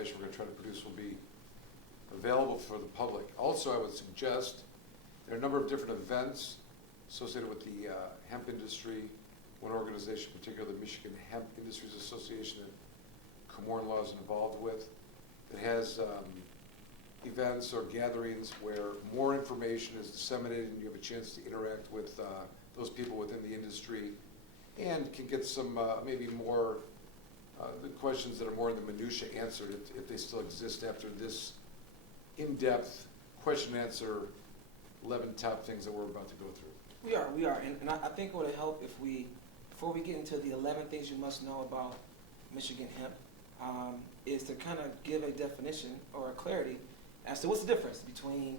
information we're going to try to produce will be available for the public. Also, I would suggest there are a number of different events associated with the hemp industry. One organization, particularly the Michigan Hemp Industries Association that Komorn Law is involved with, that has events or gatherings where more information is disseminated and you have a chance to interact with those people within the industry and can get some maybe more the questions that are more in the minutia answered if they still exist after this in-depth question and answer 11 top things that we're about to go through. We are, and I think it would help if we, before we get into the 11 things you must know about Michigan hemp, is to kind of give a definition or a clarity as to what's the difference between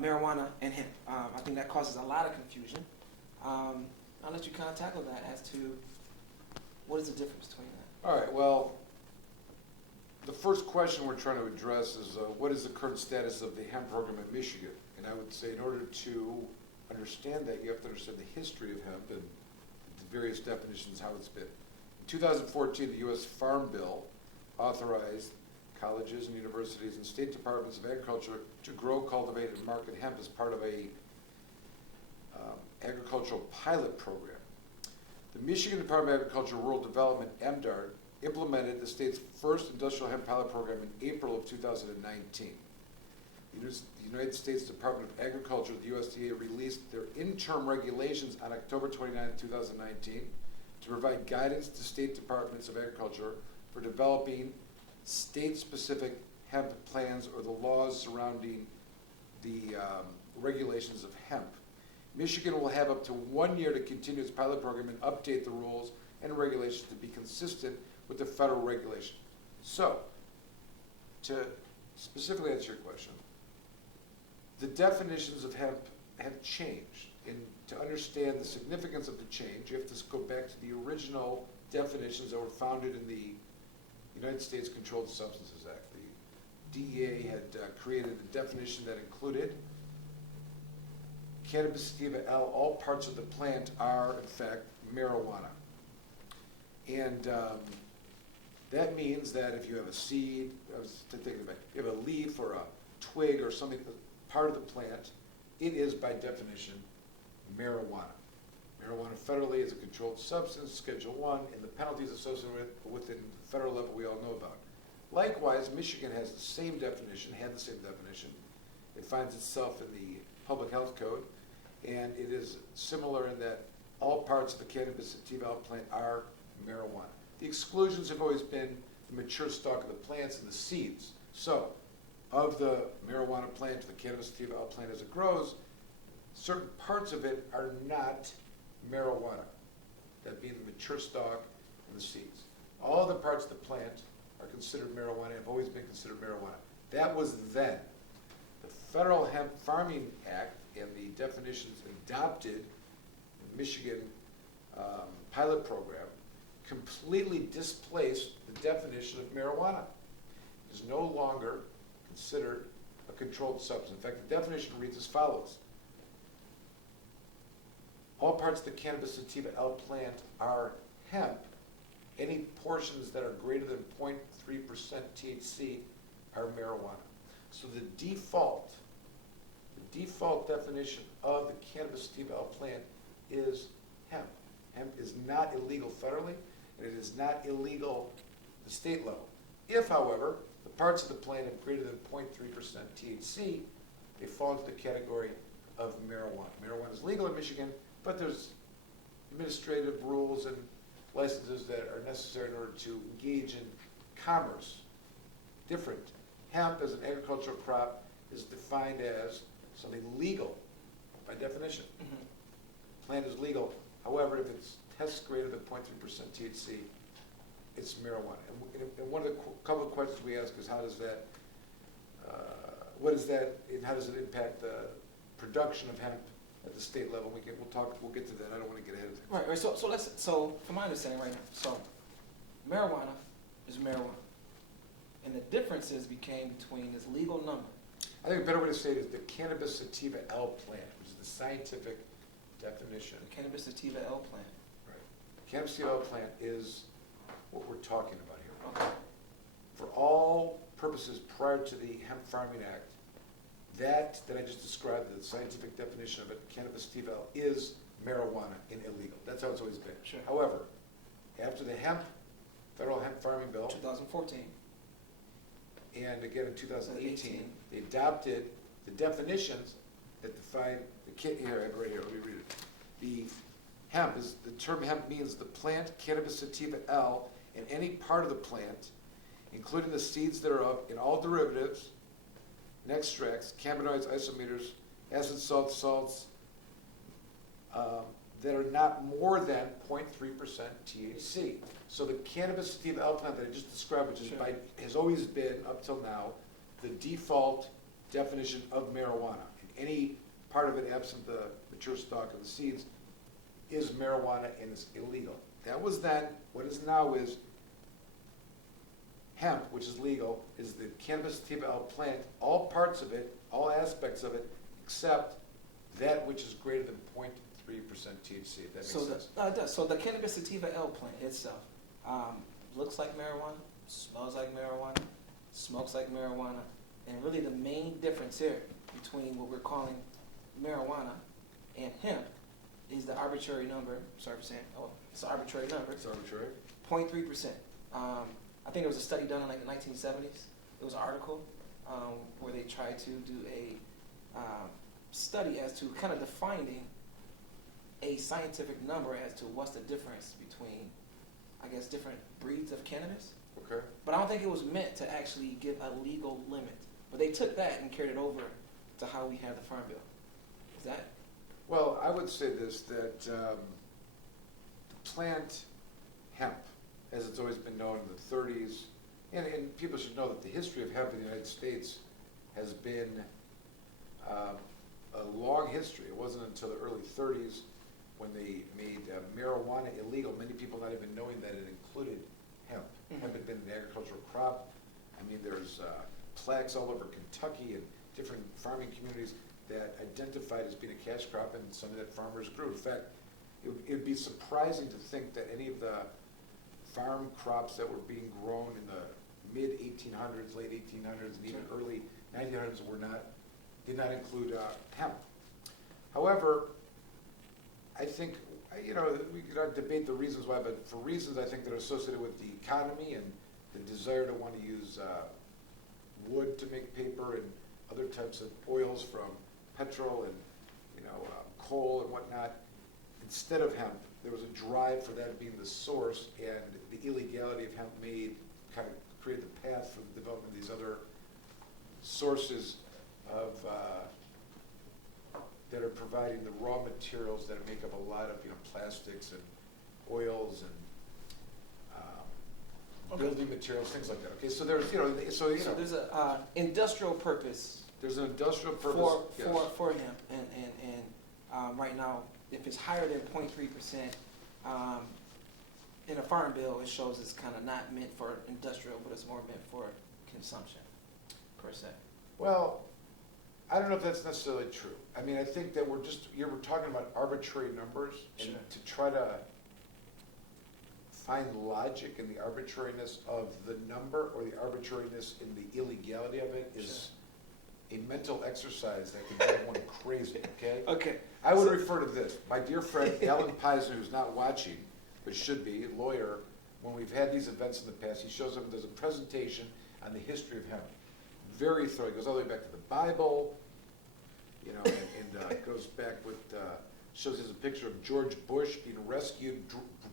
marijuana and hemp. I think that causes a lot of confusion. I'll let you kind of tackle that as to what is the difference between that. All right, well, the first question we're trying to address is what is the current status of the hemp program in Michigan? And I would say in order to understand that, you have to understand the history of hemp and the various definitions, how it's been. In 2014, the U.S. Farm Bill authorized colleges and universities and state departments of agriculture to grow, cultivate, and market hemp as part of a agricultural pilot program. The Michigan Department of Agriculture Rural Development, MDARD, implemented the state's first industrial hemp pilot program in April of 2019. The United States Department of Agriculture, the USDA, released their interim regulations on October 29, 2019 to provide guidance to state departments of agriculture for developing state-specific hemp plans or the laws surrounding the regulations of hemp. Michigan will have up to 1 year to continue its pilot program and update the rules and regulations to be consistent with the federal regulation. So, to specifically answer your question, the definitions of hemp have changed. And to understand the significance of the change, you have to go back to the original definitions that were founded in the United States Controlled Substances Act. The DEA had created a definition that included Cannabis sativa L, all parts of the plant are, in fact, marijuana. And that means that if you have a seed, I was thinking about, you have a leaf or a twig or something, part of the plant, it is by definition marijuana. Marijuana federally is a controlled substance, Schedule 1, and the penalties associated within the federal level we all know about. Likewise, Michigan has the same definition, had the same definition. It finds itself in the Public Health Code, and it is similar in that all parts of the cannabis sativa plant are marijuana. The exclusions have always been the mature stalk of the plants and the seeds. So, of the marijuana plant, the cannabis sativa plant as it grows, certain parts of it are not marijuana, that being the mature stalk and the seeds. All other parts of the plant are considered marijuana, have always been considered marijuana. That was then. The Federal Hemp Farming Act and the definitions adopted in the Michigan pilot program completely displaced the definition of marijuana. It is no longer considered a controlled substance. In fact, the definition reads as follows. All parts of the cannabis sativa L plant are hemp. Any portions that are greater than 0.3% THC are marijuana. So the default definition of the cannabis sativa L plant is hemp. Hemp is not illegal federally, and it is not illegal at the state level. If, however, the parts of the plant have greater than 0.3% THC, they fall into the category of marijuana. Marijuana is legal in Michigan, but there's administrative rules and licenses that are necessary in order to engage in commerce. Different. Hemp as an agricultural crop is defined as something legal by definition. Plant is legal. However, if it tests greater than 0.3% THC, it's marijuana. And one of the couple of questions we ask is how does that, what is that, and how does it impact the production of hemp at the state level? We'll get to that. I don't want to get ahead of it. Right. So from my understanding right now, so marijuana is marijuana, and the differences became between this legal number. I think a better way to say it is the cannabis sativa L plant, which is the scientific definition. The cannabis sativa L plant. Right. Cannabis sativa L plant is what we're talking about here. Okay. For all purposes prior to the Hemp Farming Act, that I just described, the scientific definition of it, cannabis sativa is marijuana and illegal. That's how it's always been. Sure. However, after the Federal Hemp Farming Bill, 2014. and again in 2018, 18. they adopted the definitions that define here, I have it right here, let me read it. The term hemp means the plant Cannabis sativa L and any part of the plant, including the seeds thereof, and all derivatives and extracts, cannabinoids, isometers, acid salts, that are not more than 0.3% THC. So the Cannabis sativa L plant that I just described, which is Sure. has always been, up till now, the default definition of marijuana. And any part of it, absent the mature stalk of the seeds, is marijuana and is illegal. That was then. What is now is hemp, which is legal, is the Cannabis sativa L plant, all parts of it, all aspects of it, except that which is greater than 0.3% THC, if that makes sense. It does. So the Cannabis sativa L plant itself looks like marijuana, smells like marijuana, smokes like marijuana, and really the main difference here between what we're calling marijuana and hemp is the arbitrary number. Sorry for saying, it's an arbitrary number. It's arbitrary. 0.3%. I think there was a study done in like the 1970s. It was an article where they tried to do a study as to kind of defining a scientific number as to what's the difference between, I guess, different breeds of cannabis. Okay. But I don't think it was meant to actually give a legal limit. But they took that and carried it over to how we have the Farm Bill. Is that? Well, I would say this, that the plant hemp, as it's always been known in the 30s, and people should know that the history of hemp in the United States has been a long history. It wasn't until the early 30s when they made marijuana illegal, many people not even knowing that it included hemp. Mm-hmm. Hemp had been an agricultural crop. I mean, there's plaques all over Kentucky and different farming communities that identified as being a cash crop and something that farmers grew. In fact, it would be surprising to think that any of the farm crops that were being grown in the mid-1800s, late 1800s, and even early 1900s did not include hemp. However, I think, we could debate the reasons why, but for reasons I think that are associated with the economy and the desire to want to use wood to make paper and other types of oils from petrol and coal and whatnot, instead of hemp, there was a drive for that being the source, and the illegality of hemp kind of created the path for the development of these other sources of that are providing the raw materials that make up a lot of plastics and oils and building materials, things like that. Okay, so there's So there's a industrial purpose. There's an industrial purpose for hemp, and right now, if it's higher than 0.3%, in a farm bill, it shows it's kind of not meant for industrial, but it's more meant for consumption, per se. Well, I don't know if that's necessarily true. I mean, I think that we're talking about arbitrary numbers, and Sure. to try to find logic in the arbitrariness of the number or the arbitrariness in the illegality of it is a mental exercise that can drive one crazy, okay? Okay. I would refer to this. My dear friend Alan Peisner, who's not watching, but should be, a lawyer, when we've had these events in the past, he shows up and does a presentation on the history of hemp. Very thorough. He goes all the way back to the Bible, and goes back with, shows us a picture of George Bush being rescued,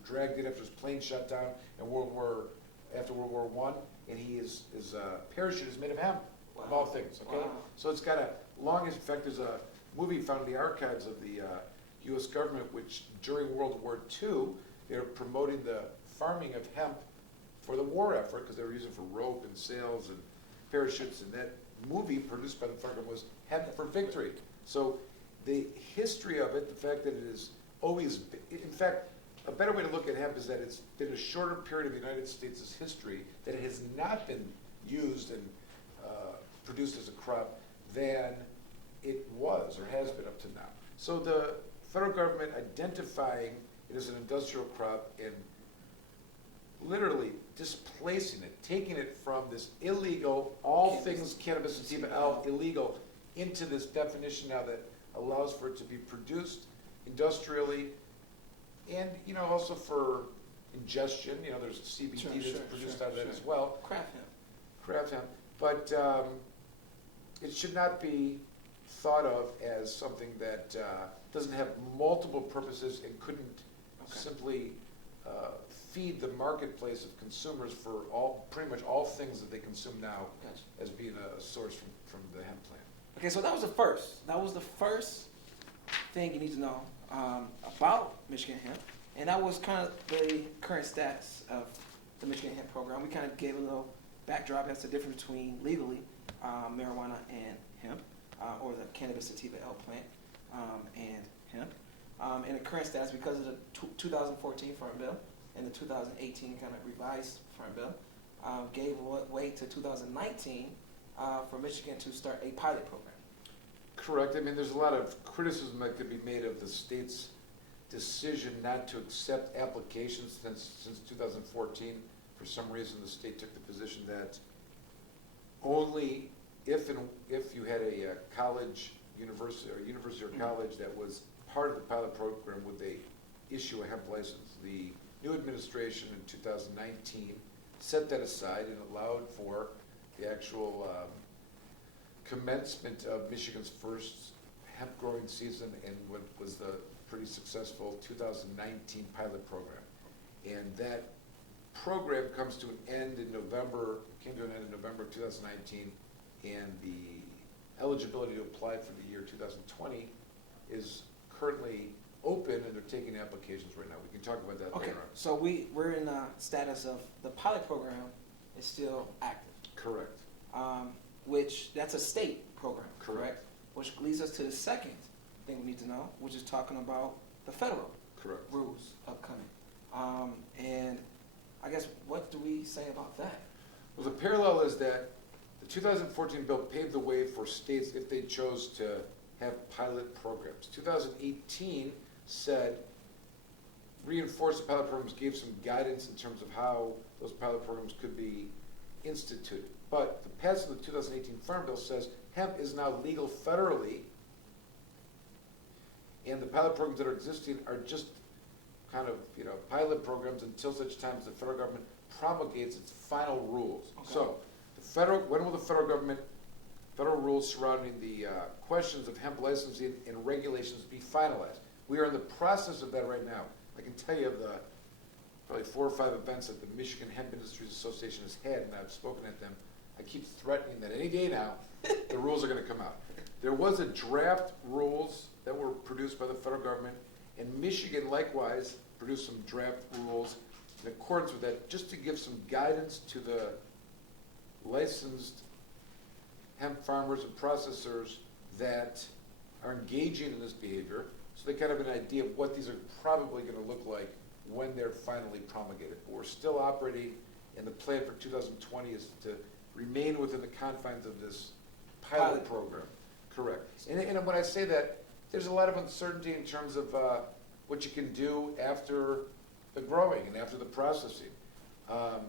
dragged in after his plane shut down after World War I, and his parachute is made of hemp, of all things, okay? Wow. So it's got a long, in fact, there's a movie found in the archives of the U.S. government, which during World War II, they were promoting the farming of hemp for the war effort, because they were using it for rope and sails and parachutes, and that movie produced by the farmer was Hemp for Victory. So the history of it, the fact that it has always been, in fact, a better way to look at hemp is that it's been a shorter period of the United States' history that it has not been used and produced as a crop than it was or has been up to now. So the federal government identifying it as an industrial crop and literally displacing it, taking it from this illegal, all things cannabis sativa illegal, into this definition now that allows for it to be produced industrially, and also for ingestion. There's CBD that's produced out of that as well. Craft hemp, but it should not be thought of as something that doesn't have multiple purposes and couldn't simply feed the marketplace of consumers for pretty much all things that they consume now as being a source from the hemp plant. Okay, so that was the first. That was the first thing you need to know about Michigan hemp, and that was kind of the current status of the Michigan hemp program. We kind of gave a little backdrop as to the difference between legally marijuana and hemp, or the cannabis sativa L plant and hemp. And the current status, because of the 2014 Farm Bill and the 2018 kind of revised Farm Bill, gave way to 2019 for Michigan to start a pilot program. Correct. I mean, there's a lot of criticism that could be made of the state's decision not to accept applications since 2014. For some reason, the state took the position that only if you had a university or college that was part of the pilot program would they issue a hemp license. The new administration in 2019 set that aside and allowed for the actual commencement of Michigan's first hemp growing season and what was the pretty successful 2019 pilot program. And that program comes to an end in November, came to an end in November of 2019, and the eligibility to apply for the year 2020 is currently open, and they're taking applications right now. We can talk about that later on. So we're in a status of the pilot program is still active. Correct. Which that's a state program, correct? Which leads us to the second thing we need to know, which is talking about the federal rules upcoming. And I guess, what do we say about that? Well, the parallel is that the 2014 bill paved the way for states if they chose to have pilot programs. 2018 said, reinforced the pilot programs, gave some guidance in terms of how those pilot programs could be instituted. But the passage of the 2018 Farm Bill says hemp is now legal federally, and the pilot programs that are existing are just kind of pilot programs until such time as the federal government promulgates its final rules. So when will the federal rules surrounding the questions of hemp licensing and regulations be finalized? We are in the process of that right now. I can tell you of the probably 4 or 5 events that the Michigan Hemp Industries Association has had, and I've spoken at them. I keep threatening that any day now, the rules are going to come out. There was a draft rules that were produced by the federal government, and Michigan likewise produced some draft rules in accordance with that, just to give some guidance to the licensed hemp farmers and processors that are engaging in this behavior, so they kind of have an idea of what these are probably going to look like when they're finally promulgated. But we're still operating, and the plan for 2020 is to remain within the confines of this pilot program. Correct. And when I say that, there's a lot of uncertainty in terms of what you can do after the growing and after the processing. And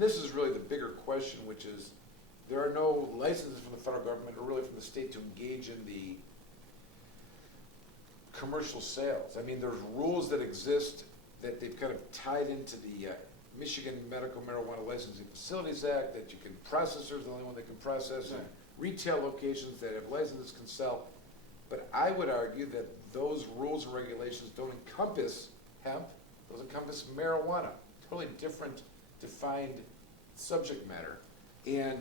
this is really the bigger question, which is there are no licenses from the federal government or really from the state to engage in the commercial sales. I mean, there's rules that exist that they've kind of tied into the Michigan Medical Marijuana Licensing Facilities Act, that you can, processors are the only one that can process, and retail locations that have licenses can sell. But I would argue that those rules and regulations don't encompass hemp, those encompass marijuana. Totally different defined subject matter. And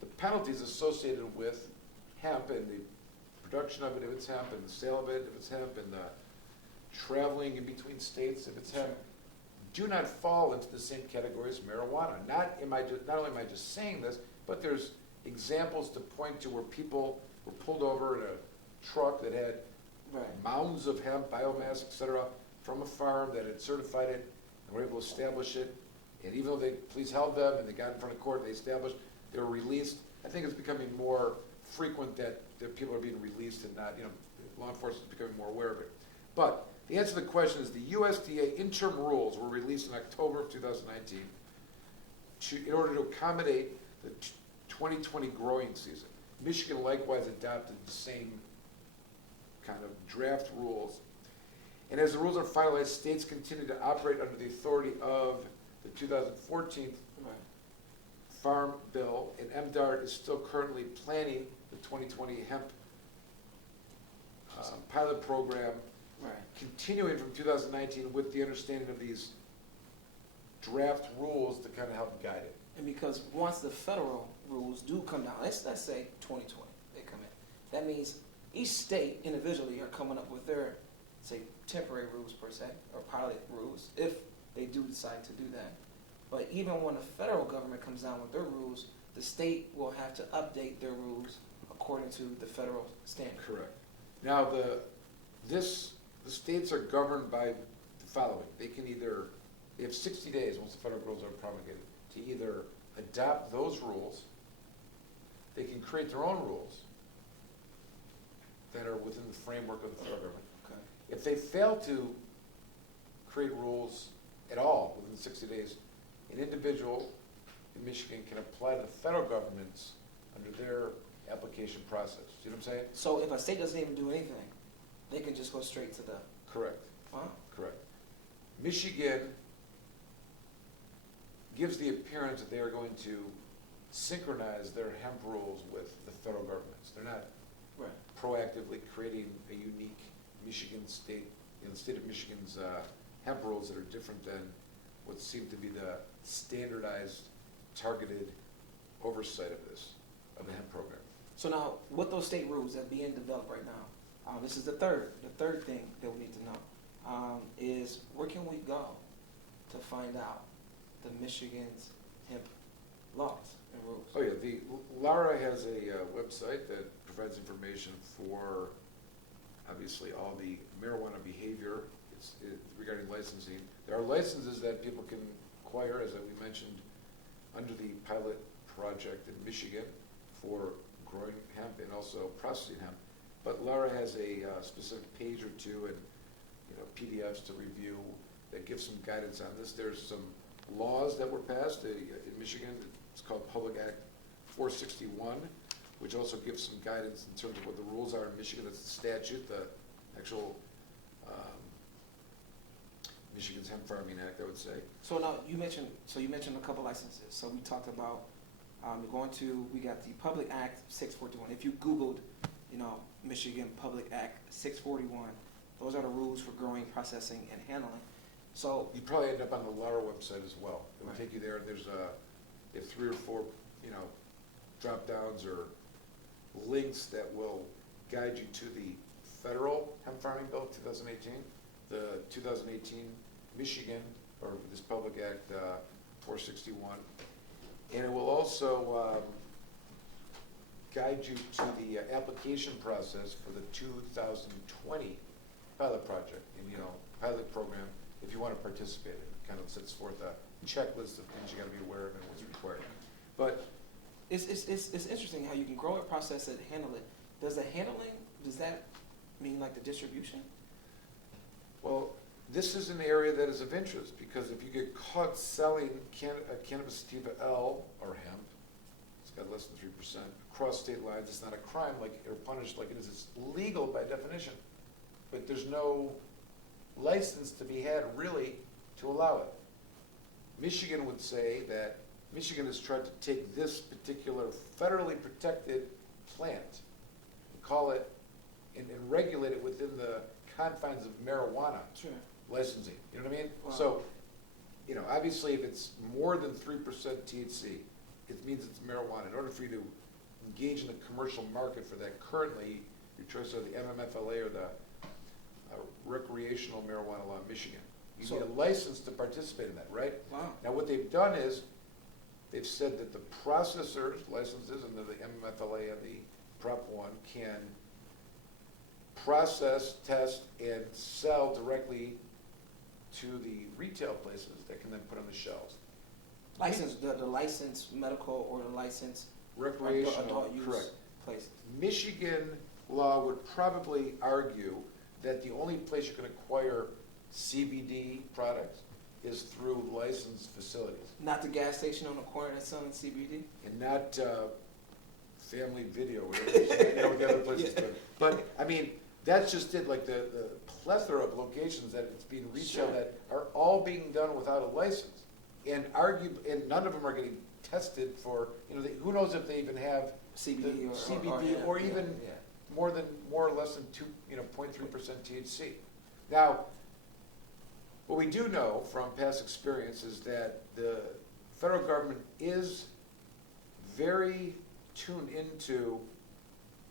the penalties associated with hemp and the production of it if it's hemp, and the sale of it if it's hemp, and the traveling in between states if it's hemp, do not fall into the same category as marijuana. Not only am I just saying this, but there's examples to point to where people were pulled over in a truck that had mounds of hemp, biomass, etc., from a farm that had certified it and were able to establish it. And even though the police held them and they got in front of court, they established, they were released. I think it's becoming more frequent that people are being released and not, law enforcement is becoming more aware of it. But The answer to the question is the USDA interim rules were released in October of 2019 in order to accommodate the 2020 growing season. Michigan likewise adopted the same kind of draft rules. And as the rules are finalized, states continue to operate under the authority of the 2014 Right. Farm Bill, and MDART is still currently planning the 2020 hemp pilot program, Right. continuing from 2019 with the understanding of these draft rules to kind of help guide it. And because once the federal rules do come down, let's say 2020, they come in, that means each state individually are coming up with their, say, temporary rules per se, or pilot rules, if they do decide to do that. But even when the federal government comes down with their rules, the state will have to update their rules according to the federal standard. Correct. Now, the states are governed by the following. They have 60 days, once the federal rules are promulgated, to either adopt those rules, they can create their own rules that are within the framework of the federal government. Okay. If they fail to create rules at all within 60 days, an individual in Michigan can apply to the federal governments under their application process. You know what I'm saying? So if a state doesn't even do anything, they can just go straight to the, Correct. wow. Correct. Michigan gives the appearance that they are going to synchronize their hemp rules with the federal governments. They're not Right. proactively creating a unique Michigan state, the state of Michigan's hemp rules that are different than what seem to be the standardized, targeted oversight of the hemp program. So now, with those state rules that are being developed right now, this is the third thing that we need to know, is where can we go to find out the Michigan's hemp laws and rules? Oh yeah, Lara has a website that provides information for, obviously, all the marijuana behavior regarding licensing. There are licenses that people can acquire, as we mentioned, under the pilot project in Michigan for growing hemp and also processing hemp. But Lara has a specific page or two and PDFs to review that give some guidance on this. There's some laws that were passed in Michigan. It's called Public Act 461, which also gives some guidance in terms of what the rules are in Michigan. That's the statute, the actual Michigan's Hemp Farming Act, I would say. So now you mentioned a couple licenses. So we talked about we got the Public Act 641. If you Googled, Michigan Public Act 641, those are the rules for growing, processing, and handling. So You'd probably end up on the Lara website as well. It would Right. take you there. There's they have 3 or 4, drop downs or links that will guide you to the federal hemp farming bill 2018, the 2018 Michigan, or this Public Act 461, and it will also guide you to the application process for the 2020 pilot project, and pilot program if you want to participate in it. Kind of sets forth a checklist of things you got to be aware of and what's required. But it's interesting how you can grow it, process it, handle it. Does that mean like the distribution? well, this is an area that is of interest because if you get caught selling cannabis sativa L or hemp, it's got less than 3%, across state lines, it's not a crime or punished like it is. It's legal by definition, but there's no license to be had really to allow it. Michigan would say that Michigan has tried to take this particular federally protected plant and call it and regulate it within the confines of marijuana Sure. licensing. You know what I mean? Wow. So, obviously if it's more than 3% THC, it means it's marijuana. In order for you to engage in the commercial market for that, currently your choice are the MMFLA or the recreational marijuana law in Michigan. You So- need a license to participate in that, right? Wow. Now what they've done is, they've said that the processors, licenses under the MMFLA and the Prop 1 can process, test, and sell directly to the retail places that can then put on the shelves. License, the licensed medical or the licensed Recreational, adult use correct. places. Michigan law would probably argue that the only place you can acquire CBD products is through licensed facilities, Not the gas station on the corner that's selling CBD? and not Family Video, whatever it is, you know, the other places. Yeah. But, I mean, that's just it, like the plethora of locations that it's being retailed Sure. at are all being done without a license. And and none of them are getting tested for, you know, who knows if they even have CBD or CBD hemp, or yeah, even yeah. more or less than 0.3% THC. Now, what we do know from past experience is that the federal government is very tuned into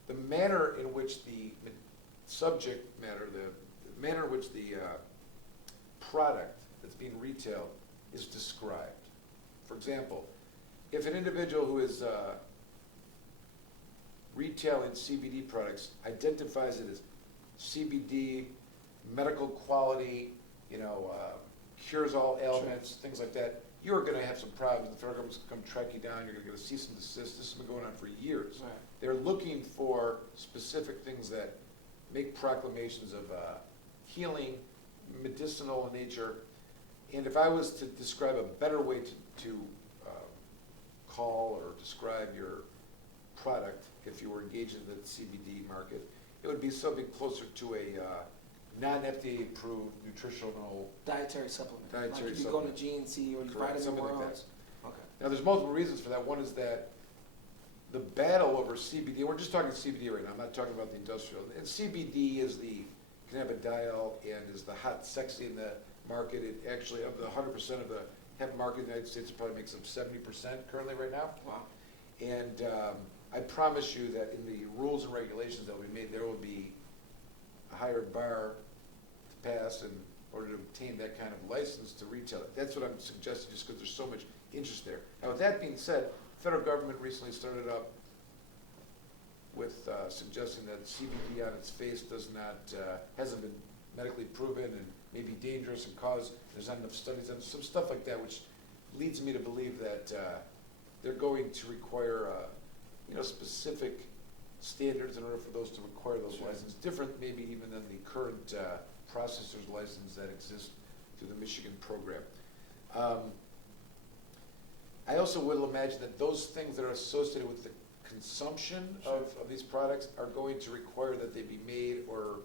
the manner in which the subject matter, the manner in which the product that's being retailed is described. For example, if an individual who is retailing CBD products identifies it as CBD, medical quality, cures all ailments, things like that, you're going to have some problems. The federal government's going to come track you down. You're going to get a cease and desist. This has been going on for years. Right. They're looking for specific things that make proclamations of healing, medicinal in nature. And if I was to describe a better way to call or describe your product, if you were engaged in the CBD market, it would be something closer to a non-FDA approved nutritional. Dietary supplement. Dietary like you supplement. go to GNC or Correct, Vitamin something like that. Worlds. Okay. Now, there's multiple reasons for that. One is that the battle over CBD, we're just talking CBD right now, I'm not talking about the industrial. And CBD is the cannabidiol and is the hot, sexy in the market. It actually, of the 100% of the hemp market in the United States, it probably makes up 70% currently right now. Wow. And I promise you that in the rules and regulations that we made, there will be a higher bar to pass in order to obtain that kind of license to retail it. That's what I'm suggesting, just because there's so much interest there. Now, with that being said, the federal government recently started up with suggesting that CBD on its face hasn't been medically proven and may be dangerous and there's not enough studies and some stuff like that, which leads me to believe that they're going to require specific standards in order for those to require those Sure. licenses, different maybe even than the current processor's license that exists through the Michigan program. I also will imagine that those things that are associated with the consumption of these products are going to require that they be made or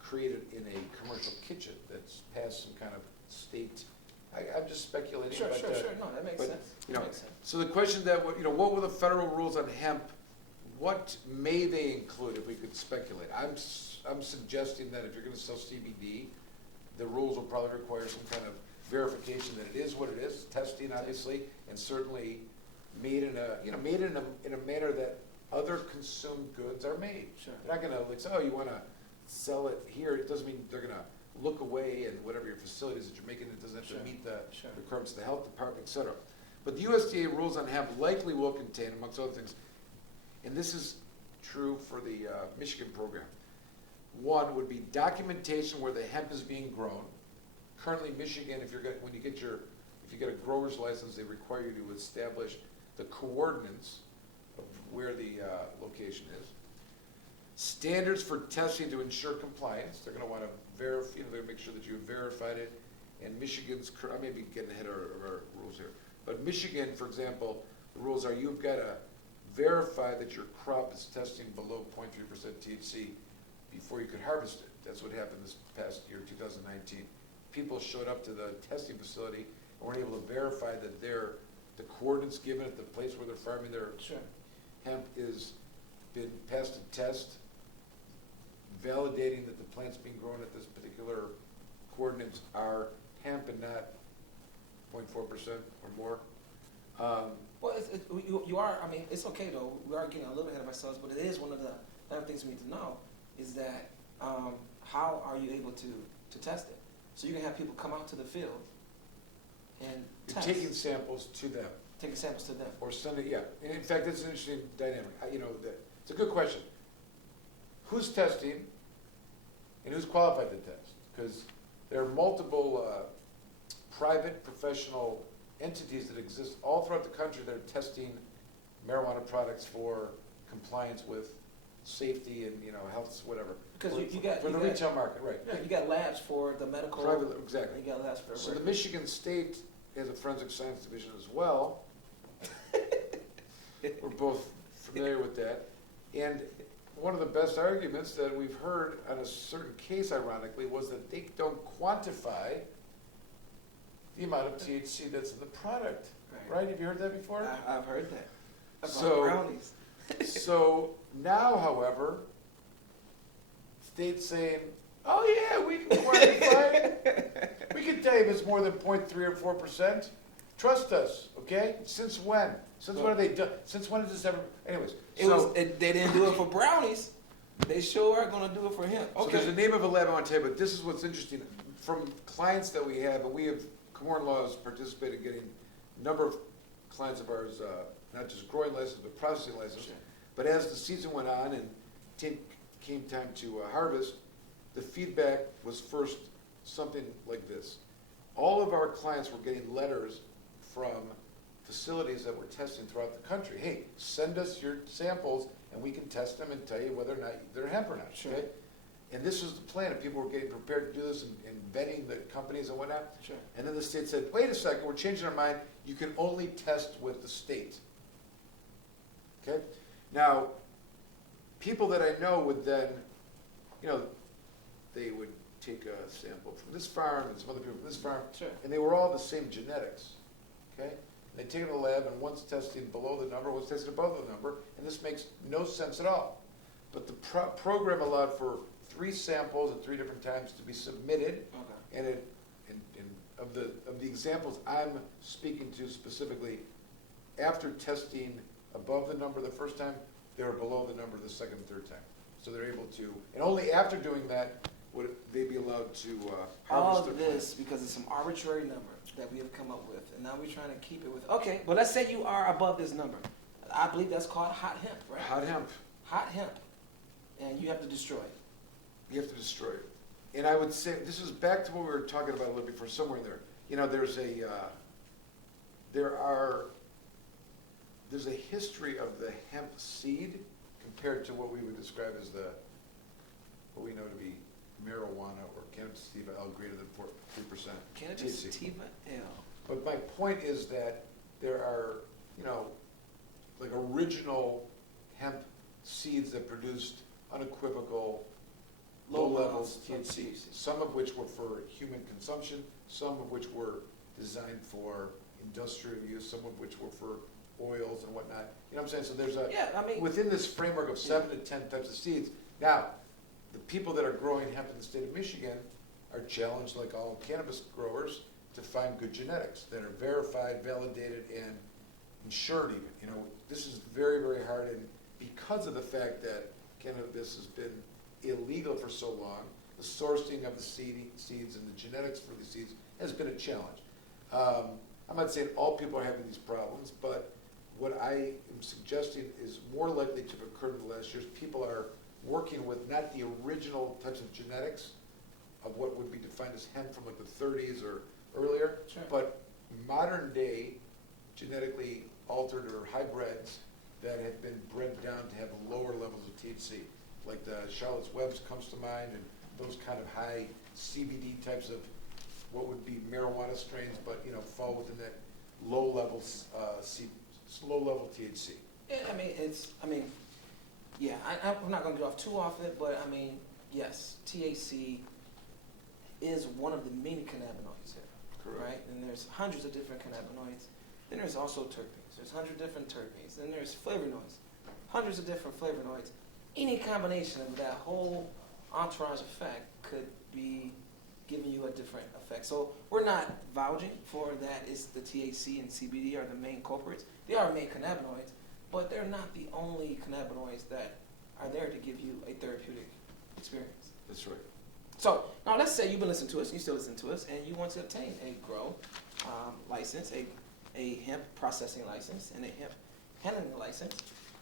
created in a commercial kitchen that's passed some kind of state. I'm just speculating. Sure. but, No, that makes but, sense. you know, That makes sense. So the question that, what were the federal rules on hemp? What may they include if we could speculate? I'm suggesting that if you're going to sell CBD, the rules will probably require some kind of verification that it is what it is, testing obviously, and certainly made in a manner that other consumed goods are made. Sure. They're not going to say, oh, you want to sell it here. It doesn't mean they're going to look away and whatever your facilities that you're making, it doesn't have Sure. to meet the Sure. requirements of the health department, et cetera. But the USDA rules on hemp likely will contain, amongst other things, and this is true for the Michigan program. One would be documentation where the hemp is being grown. Currently, Michigan, if you get a grower's license, they require you to establish the coordinates of where the location is. Standards for testing to ensure compliance. They're going to want to verify, they're going to make sure that you have verified it. And Michigan's, I may be getting ahead of our rules here, but Michigan, for example, the rules are you've got to verify that your crop is testing below 0.3% THC before you could harvest it. That's what happened this past year, 2019. People showed up to the testing facility and weren't able to verify that the coordinates given at the place where they're farming their Sure. hemp is been passed a test validating that the plants being grown at this particular coordinates are hemp and not 0.4% or more. Well, you are, I mean, it's okay though, we are getting a little ahead of ourselves, but it is one of the other things we need to know is that how are you able to test it? So you can have people come out to the field and You're test. taking samples to them. Taking samples to them. Or sending, yeah. And in fact, that's an interesting dynamic. It's a good question. Who's testing and who's qualified to test? Because there are multiple private professional entities that exist all throughout the country that are testing marijuana products for compliance with safety and, you know, health, whatever. Because you For the retail market, right. Yeah, you got labs for the medical. Private, exactly. You got labs for. So the Michigan State has a forensic science division as well. We're both familiar with that. And one of the best arguments that we've heard on a certain case, ironically, was that they don't quantify the amount of THC that's in the product. Right? Have you heard that before? I've heard that. About So- brownies. So now, however, state's saying, oh yeah, we can quantify it. We can tell you if it's more than 0.3 or 4%. Trust us, okay? Since when? Since when have they done? Since when has this ever? Anyways, They didn't do it for brownies. They sure are going to do it for him. So there's a name of a lab I want to tell you, but this is what's interesting. From clients that we have, and we have, Komorn Laws participated in getting a number of clients of ours, not just growing license, but processing license. Sure. But as the season went on and came time to harvest, the feedback was first something like this. All of our clients were getting letters from facilities that were testing throughout the country. Hey, send us your samples and we can test them and tell you whether or not they're hemp or not, Sure. okay? And this was the plan, and people were getting prepared to do this and vetting the companies and whatnot. Sure. And then the state said, wait a second, we're changing our mind, you can only test with the state. Okay? Now, people that I know would then, you know, they would take a sample from this farm and some other people from this farm, Sure. and they were all the same genetics, okay? And they take it to the lab, and one's testing below the number, one's testing above the number, and this makes no sense at all. But the program allowed for 3 samples at 3 different times to be submitted, Okay. and of the examples I'm speaking to specifically, after testing above the number the first time, they're below the number the second and third time. So they're able to, and only after doing that would they be allowed to All harvest their of plant. this because it's some arbitrary number that we have come up with, and now we're trying to keep it with. Okay, but let's say you are above this number. I believe that's called hot hemp, right? Hot hemp, Hot hemp, and you have to destroy it. you have to destroy it. And I would say, this is back to what we were talking about a little before, somewhere in there. You know, there's a history of the hemp seed compared to what we would describe as what we know to be marijuana or cannabis sativa L greater than 3%. Cannabis THC. sativa L. But my point is that there are, you know, like original hemp seeds that produced unequivocal low levels of THC, THC. some of which were for human consumption, some of which were designed for industrial use, some of which were for oils and whatnot. You know what I'm saying? So there's within this framework of 7 to 10 types of seeds. Now, the people that are growing hemp in the state of Michigan are challenged, like all cannabis growers, to find good genetics that are verified, validated, and insured even. You know, this is very, very hard, and because of the fact that cannabis has been illegal for so long, the sourcing of the seeds and the genetics for the seeds has been a challenge. I'm not saying all people are having these problems, but what I am suggesting is more likely to have occurred in the last years. People are working with not the original types of genetics of what would be defined as hemp from like the 30s or earlier, Sure. but modern day genetically altered or hybrids that have been bred down to have lower levels of THC. Like the Charlotte's Webs comes to mind, and those kind of high CBD types of what would be marijuana strains, but you know, fall within that low level THC. Yeah, I'm not going to get off too off it, but I mean, yes, THC is one of the many cannabinoids here, Correct. right? And there's hundreds of different cannabinoids. Then there's also terpenes. There's hundreds of different terpenes. Then there's flavonoids, hundreds of different flavonoids. Any combination of that whole entourage effect could be giving you a different effect. So we're not vouching for that it's the THC and CBD are the main culprits. They are main cannabinoids, but they're not the only cannabinoids that are there to give you a therapeutic experience. That's right. So now let's say you've been listening to us, you still listen to us, and you want to obtain a grow license, a hemp processing license, and a hemp handling license.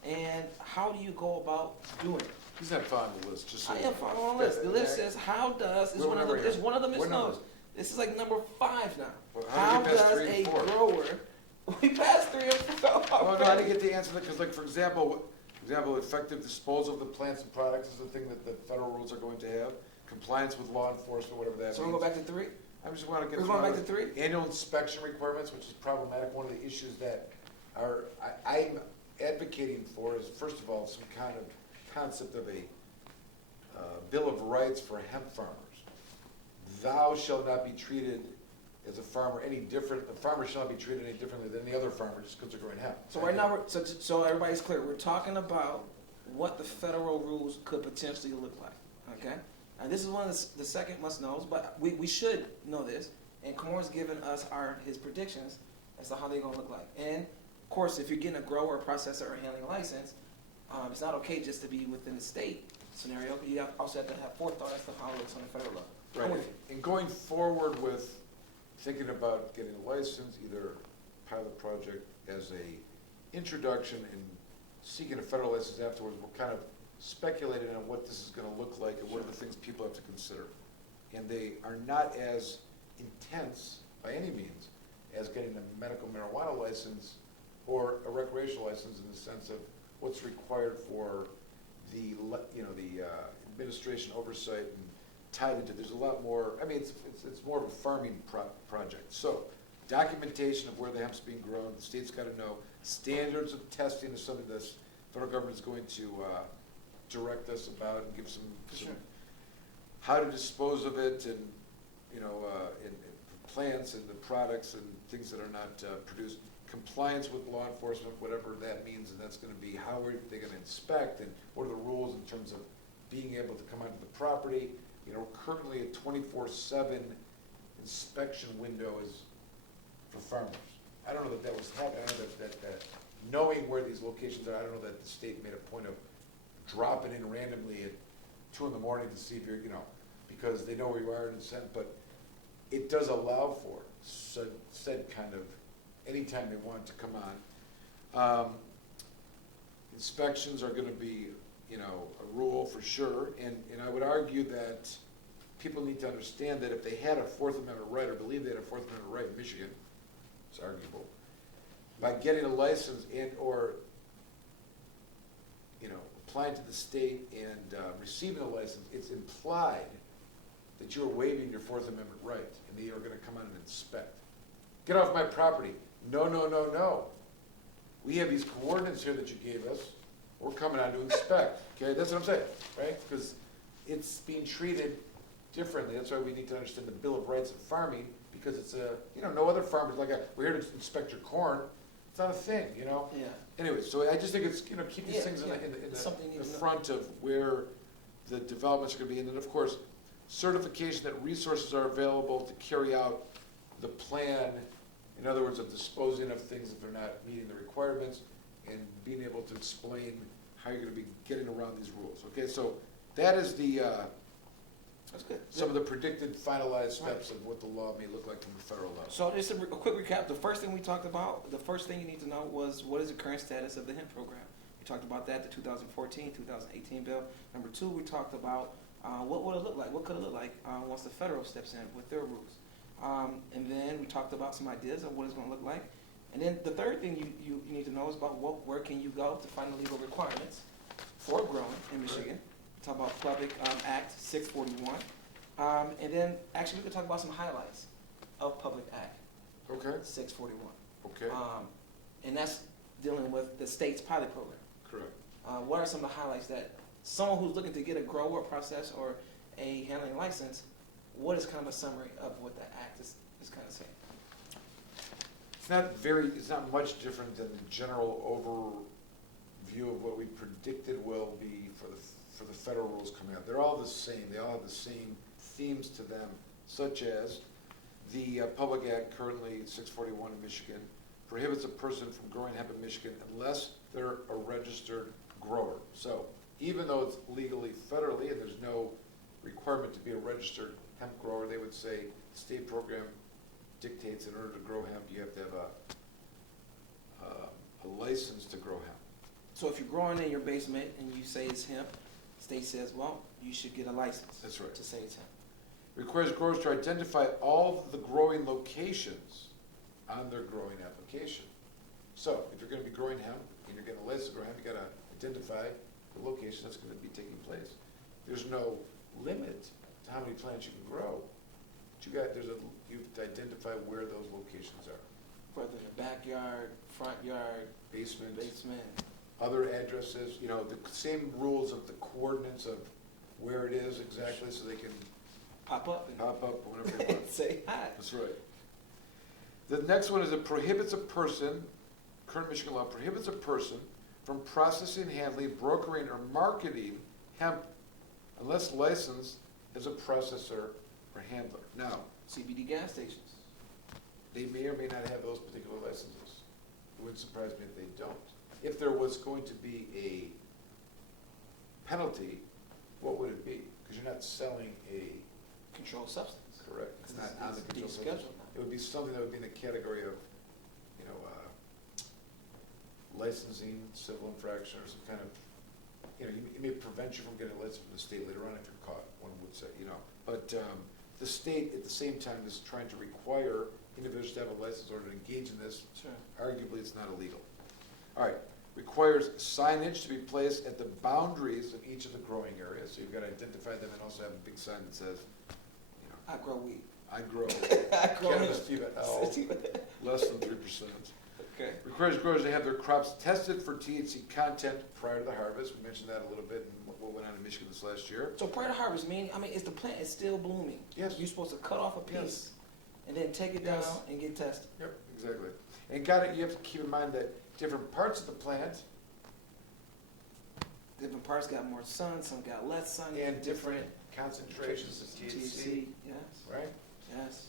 And how do you go about doing it? He's not following the list, just so I you am know. following the list. The list says, how does, it's We're one of number the, it's here. one of the What misnomers. number? This is like number 5 now. Well, How did you pass does 3 a and 4? grower, we passed 3 and 4 Oh, no, I already. didn't get the answer, because like, for example, example, effective disposal of the plants and products is the thing that the federal rules are going to have. Compliance with law enforcement, whatever that means. So we'll go back to 3? I just want to get. We're going back to 3? Annual inspection requirements, which is problematic. One of the issues that I'm advocating for is, first of all, some kind of concept of a Bill of Rights for hemp farmers. Thou shalt not be treated as a farmer any different, the farmer shall not be treated any differently than any other farmer just because they're growing hemp. So right now, so everybody's clear, we're talking about what the federal rules could potentially look like, okay? And this is one of the second must-knows, but we should know this, and Komorn's given us his predictions as to how they're gonna look like. And, of course, if you're getting a grower, processor, or handling license, it's not okay just to be within the state scenario, you also have to have forethought as to how it looks on the federal level. I'm Right, with you. and going forward with thinking about getting a license, either pilot project as a introduction and seeking a federal license afterwards, we're kind of speculating on what this is gonna look like and what are the things people have to consider. And they are not as intense by any means as getting a medical marijuana license or a recreational license in the sense of what's required for the, the administration oversight and tied into, there's a lot more, I mean, it's more of a farming project. So, documentation of where the hemp's being grown, the state's gotta know, standards of testing is something that the federal government is going to direct us about and give some Sure. how to dispose of it and, and plants and the products and things that are not produced. Compliance with law enforcement, whatever that means, and that's gonna be how are they gonna inspect and what are the rules in terms of being able to come onto the property. Currently a 24/7 inspection window is for farmers. I don't know that was happening. I know that knowing where these locations are, I don't know that the state made a point of dropping in randomly at 2 in the morning to see if you're, because they know where you are in the sense, but it does allow for said kind of, anytime they want to come on. Inspections are gonna be, a rule for sure, and I would argue that people need to understand that if they had a Fourth Amendment right, or believe they had a Fourth Amendment right in Michigan, it's arguable, by getting a license and/or, applying to the state and receiving a license, it's implied that you're waiving your Fourth Amendment right, and they are gonna come on and inspect. Get off my property. No, no, no, no. We have these coordinates here that you gave us. We're coming on to inspect, okay? That's what I'm saying, right? Because it's being treated differently. That's why we need to understand the Bill of Rights of farming, because it's no other farmers like, we're here to inspect your corn. It's not a thing, Yeah. Anyway, so I just think it's, keep these things in the front of where the developments are gonna be. And then, of course, certification that resources are available to carry out the plan, in other words, of disposing of things if they're not meeting the requirements, and being able to explain how you're gonna be getting around these rules, okay? So that is That's good. some of the predicted finalized steps of what the law may look like from the federal level. So just a quick recap, the first thing we talked about, the first thing you need to know was what is the current status of the hemp program? We talked about that, the 2014, 2018 bill. Number 2, we talked about what would it look like, what could it look like once the federal steps in with their rules. And then we talked about some ideas of what it's gonna look like. And then the third thing you need to know is about where can you go to find the legal requirements for growing in Michigan. We talk about Public Act 641. And then actually we could talk about some highlights of Public Act Okay, 641. okay, And that's dealing with the state's pilot program. correct. What are some of the highlights that someone who's looking to get a grower, process, or a handling license, what is kind of a summary of what that act is kind of saying? It's not much different than the general overview of what we predicted will be for the federal rules coming out. They're all the same. They all have the same themes to them, such as the Public Act, currently 641 in Michigan, prohibits a person from growing hemp in Michigan unless they're a registered grower. So even though it's legally federally and there's no requirement to be a registered hemp grower, they would say the state program dictates in order to grow hemp, you have to have a license to grow hemp. So if you're growing in your basement and you say it's hemp, state says, well, you should get a license. That's right. To say it's hemp. Requires growers to identify all the growing locations on their growing application. So if you're going to be growing hemp and you're getting a license to grow hemp, you got to identify the location that's gonna be taking place. There's no limit to how many plants you can grow. But you have to identify where those locations are. Whether in the backyard, front yard, Basement, basement. other addresses, the same rules of the coordinates of where it is exactly, so they can Pop up and pop up whenever they want. say hi. That's right. The next one is it prohibits a person, current Michigan law prohibits a person from processing, handling, brokering, or marketing hemp unless licensed as a processor or handler. Now, CBD gas stations. they may or may not have those particular licenses. It wouldn't surprise me if they don't. If there was going to be a penalty, what would it be? Because you're not selling a, Controlled substance. correct, it's not on the controlled It's substance. scheduled now. It would be something that would be in the category of, licensing, civil infraction, or some kind of, it may prevent you from getting a license from the state later on if you're caught, one would say, But the state, at the same time, is trying to require individuals to have a license in order to engage in this. Sure. Arguably, it's not illegal. All right, requires signage to be placed at the boundaries of each of the growing areas. So you've got to identify them and also have a big sign that says, I grow weed. I grow I grow cannabis hemp. TBL, less than 3%. Okay. Requires growers to have their crops tested for THC content prior to the harvest. We mentioned that a little bit in what went on in Michigan this last year. So prior to harvest, is the plant is still blooming? Yes. You're supposed to cut off a piece Yes. and then take it Yes. down and get tested. Yep, exactly. And you have to keep in mind that different parts of the plant Different parts got more sun, some got less sun. and different concentrations of THC, Yes. right? Yes.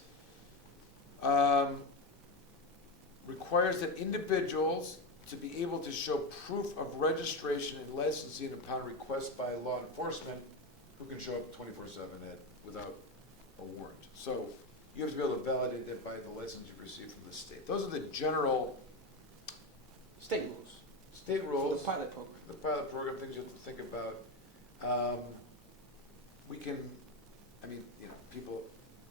Requires that individuals to be able to show proof of registration and licensing upon request by law enforcement, who can show up 24/7 without a warrant. So you have to be able to validate that by the license you've received from the state. Those are the general State rules. state For rules. the pilot program. The pilot program, things you have to think about.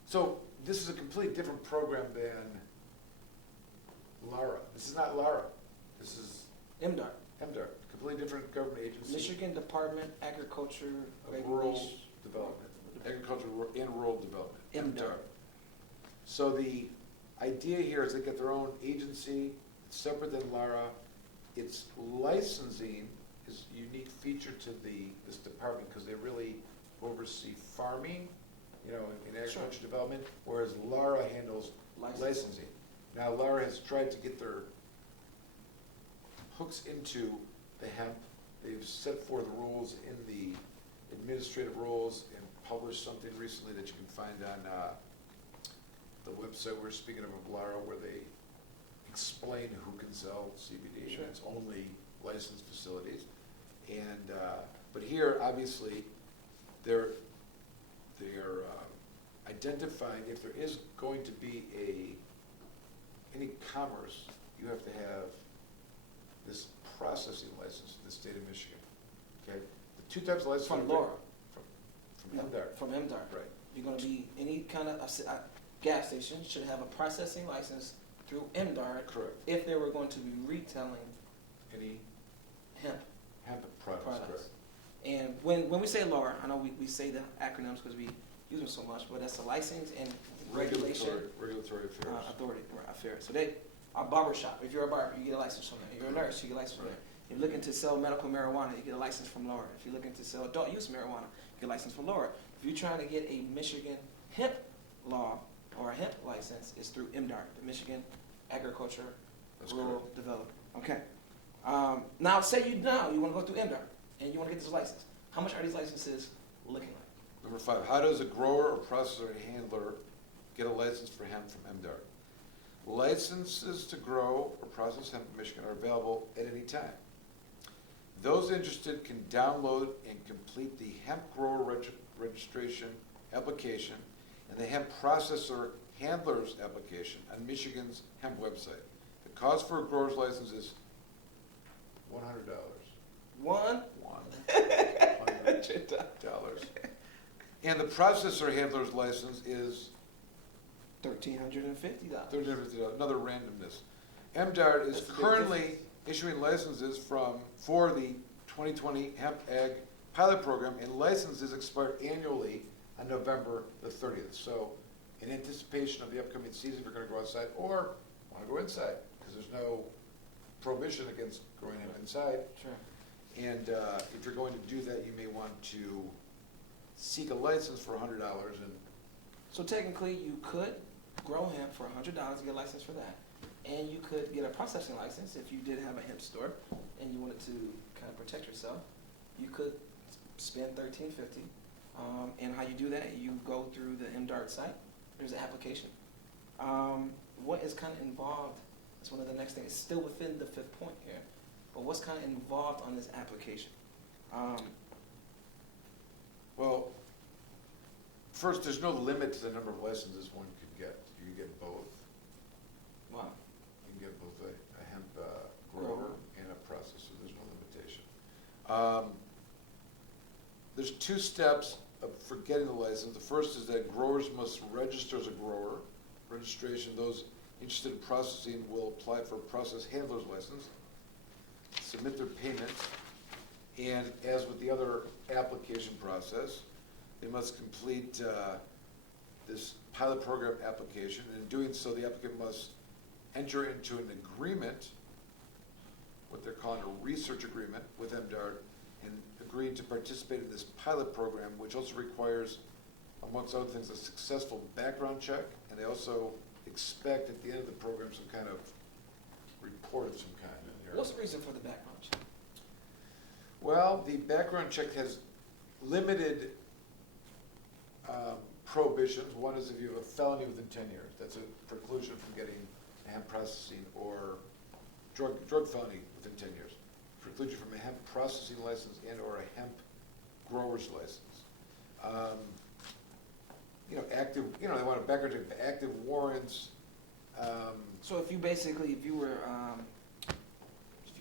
So this is a completely different program than LARA. This is not LARA. This is MDAR. MDAR, completely different government agency. Michigan Department Agriculture Of Rural Regulation. Development, Agriculture and Rural Development, MDAR. So the idea here is they get their own agency, it's separate than LARA. Its licensing is a unique feature to this department because they really oversee farming, in agriculture development, whereas LARA handles licensing. Now, LARA has tried to get their hooks into the hemp. They've set forth rules in the administrative rules and published something recently that you can find on the website we're speaking of LARA, where they explain who can sell CBD. Sure. It's only licensed facilities. And but here, obviously, they're identifying if there is going to be any commerce, you have to have this processing license in the state of Michigan. Okay, the two types of license From LARA. from MDAR. From MDAR. Right. You're going to be, any kind of gas station should have a processing license through MDAR. Correct. If they were going to be retailing Any hemp hemp products. products. Correct. And when we say LARA, I know we say the acronyms because we use them so much, but that's the license and regulation Regulatory affairs. authority, right, affairs. So a barber shop, if you're a barber, you get a license from there. You're a nurse, you get a license from there. If you're looking to sell medical marijuana, you get a license from LARA. If you're looking to sell adult use marijuana, you get a license from LARA. If you're trying to get a Michigan hemp law or a hemp license, it's through MDAR, the Michigan Agriculture That's Rural correct. Development. Okay. Now, say you want to go through MDAR and you want to get this license. How much are these licenses looking like? Number 5, how does a grower or processor or handler get a license for hemp from MDAR? Licenses to grow or process hemp in Michigan are available at any time. Those interested can download and complete the hemp grower registration application and the hemp processor handler's application on Michigan's hemp website. The cost for a grower's license is $100. One? $100. And the processor handler's license is $1,350. $350. Another randomness. MDARD is That's a big currently difference. issuing licenses for the 2020 Hemp Ag Pilot Program, and licenses expire annually on November the 30th. So in anticipation of the upcoming season, if you're gonna go outside or wanna go inside, because there's no prohibition against growing hemp inside. Sure. And if you're going to do that, you may want to seek a license for $100 and So technically, you could grow hemp for $100 to get a license for that. And you could get a processing license if you did have a hemp store and you wanted to kind of protect yourself. You could spend $13.50. And how you do that, you go through the MDART site. There's an application. What is kind of involved, that's one of the next things, it's still within the fifth point here, but what's kind of involved on this application? well, first, there's no limit to the number of licenses one could get. You can get both. Wow. You can get both a hemp grower and a processor. There's no limitation. There's two steps for getting the license. The first is that growers must register as a grower. Registration, those interested in processing will apply for a process handler's license, submit their payment, and as with the other application process, they must complete this pilot program application. And in doing so, the applicant must enter into an agreement, what they're calling a research agreement with MDART, and agreeing to participate in this pilot program, which also requires, amongst other things, a successful background check, and they also expect at the end of the program some kind of report of some kind in here. What's the reason for the background check? Well, the background check has limited prohibitions. One is if you have a felony within 10 years, that's a preclusion from getting a hemp processing, or drug felony within 10 years. Preclusion from a hemp processing license and or a hemp grower's license. Active, they want a background check, active warrants. So if you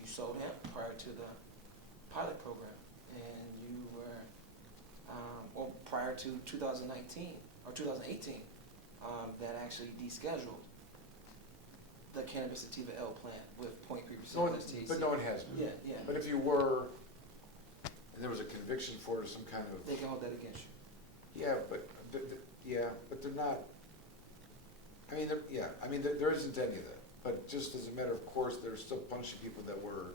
sold hemp prior to the pilot program and you were, or prior to 2019 or 2018, that actually descheduled the cannabis sativa L plant with 0.3% THC. But no one has been. Yeah. But if you were, and there was a conviction for it or some kind of. They can hold that against you. Yeah, but they're not. There isn't any of that. But just as a matter of course, there's still a bunch of people that were,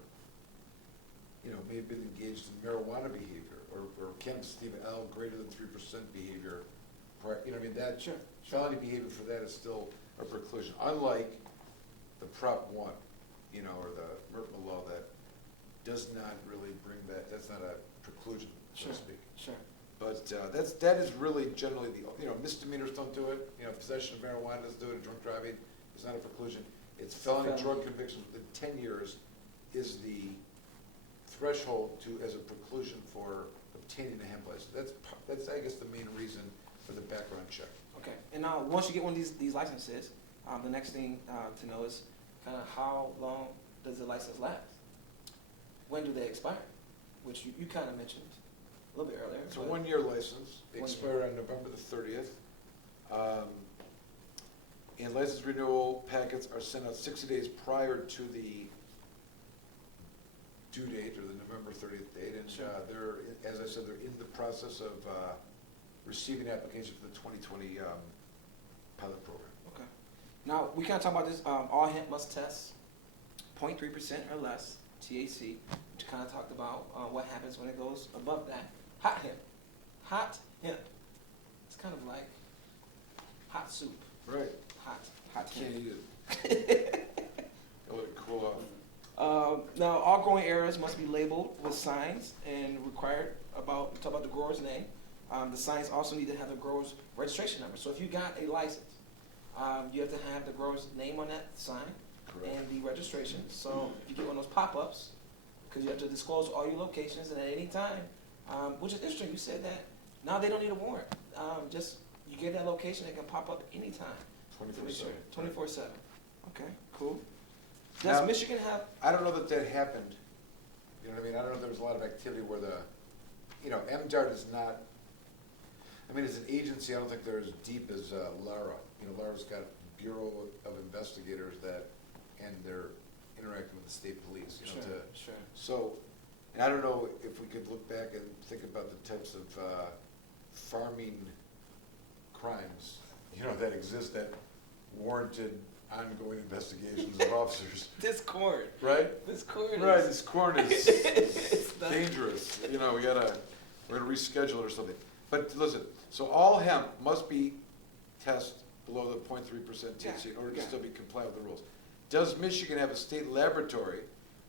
may have been engaged in marijuana behavior or cannabis sativa L greater than 3% behavior. That Sure. felony behavior for that is still a preclusion. Unlike the Prop 1, or the Mertman law that does not really bring that. That's not a preclusion, so to speak. Sure. But that is really generally misdemeanors don't do it. Possession of marijuana doesn't do it. Drunk driving is not a preclusion. It's felony drug convictions within 10 years is the threshold as a preclusion for obtaining a hemp license. That's I guess the main reason for the background check. Okay. And now once you get one of these licenses, the next thing to know is kind of how long does the license last? When do they expire? Which you kind of mentioned a little bit earlier. It's a one-year license. They expire on November the 30th. And license renewal packets are sent out 60 days prior to the due date, or the November 30th date. And Sure. they're, as I said, they're in the process of receiving application for the 2020 pilot program. Okay. Now, we kind of talk about this, all hemp must test 0.3% or less THC, which kind of talked about what happens when it goes above that. Hot hemp. It's kind of like hot soup. Right. Hot Can't hemp. eat it. It'll cool off. Now, all growing areas must be labeled with signs and required talk about the grower's name. The signs also need to have the grower's registration number. So if you got a license, you have to have the grower's name on that sign. Correct. And the registration. So if you get one of those pop-ups, because you have to disclose all your locations and at any time, which is interesting. You said that now they don't need a warrant. Just you get that location, it can pop up anytime. 24/7. 24/7. Okay, cool. Does Now, Michigan have? I don't know that happened. You know what I mean? I don't know if there was a lot of activity where MDART is not, as an agency, I don't think they're as deep as LARA. LARA's got a Bureau of Investigators and they're interacting with the state police. Sure. So And I don't know if we could look back and think about the types of farming crimes, that exist that warranted ongoing investigations of officers. This corn. Right? This corn Right, is... this corn is It's not- dangerous. We're gonna reschedule it or something. But listen, so all hemp must be tested below the 0.3% THC in order to still be compliant with the rules. Does Michigan have a state laboratory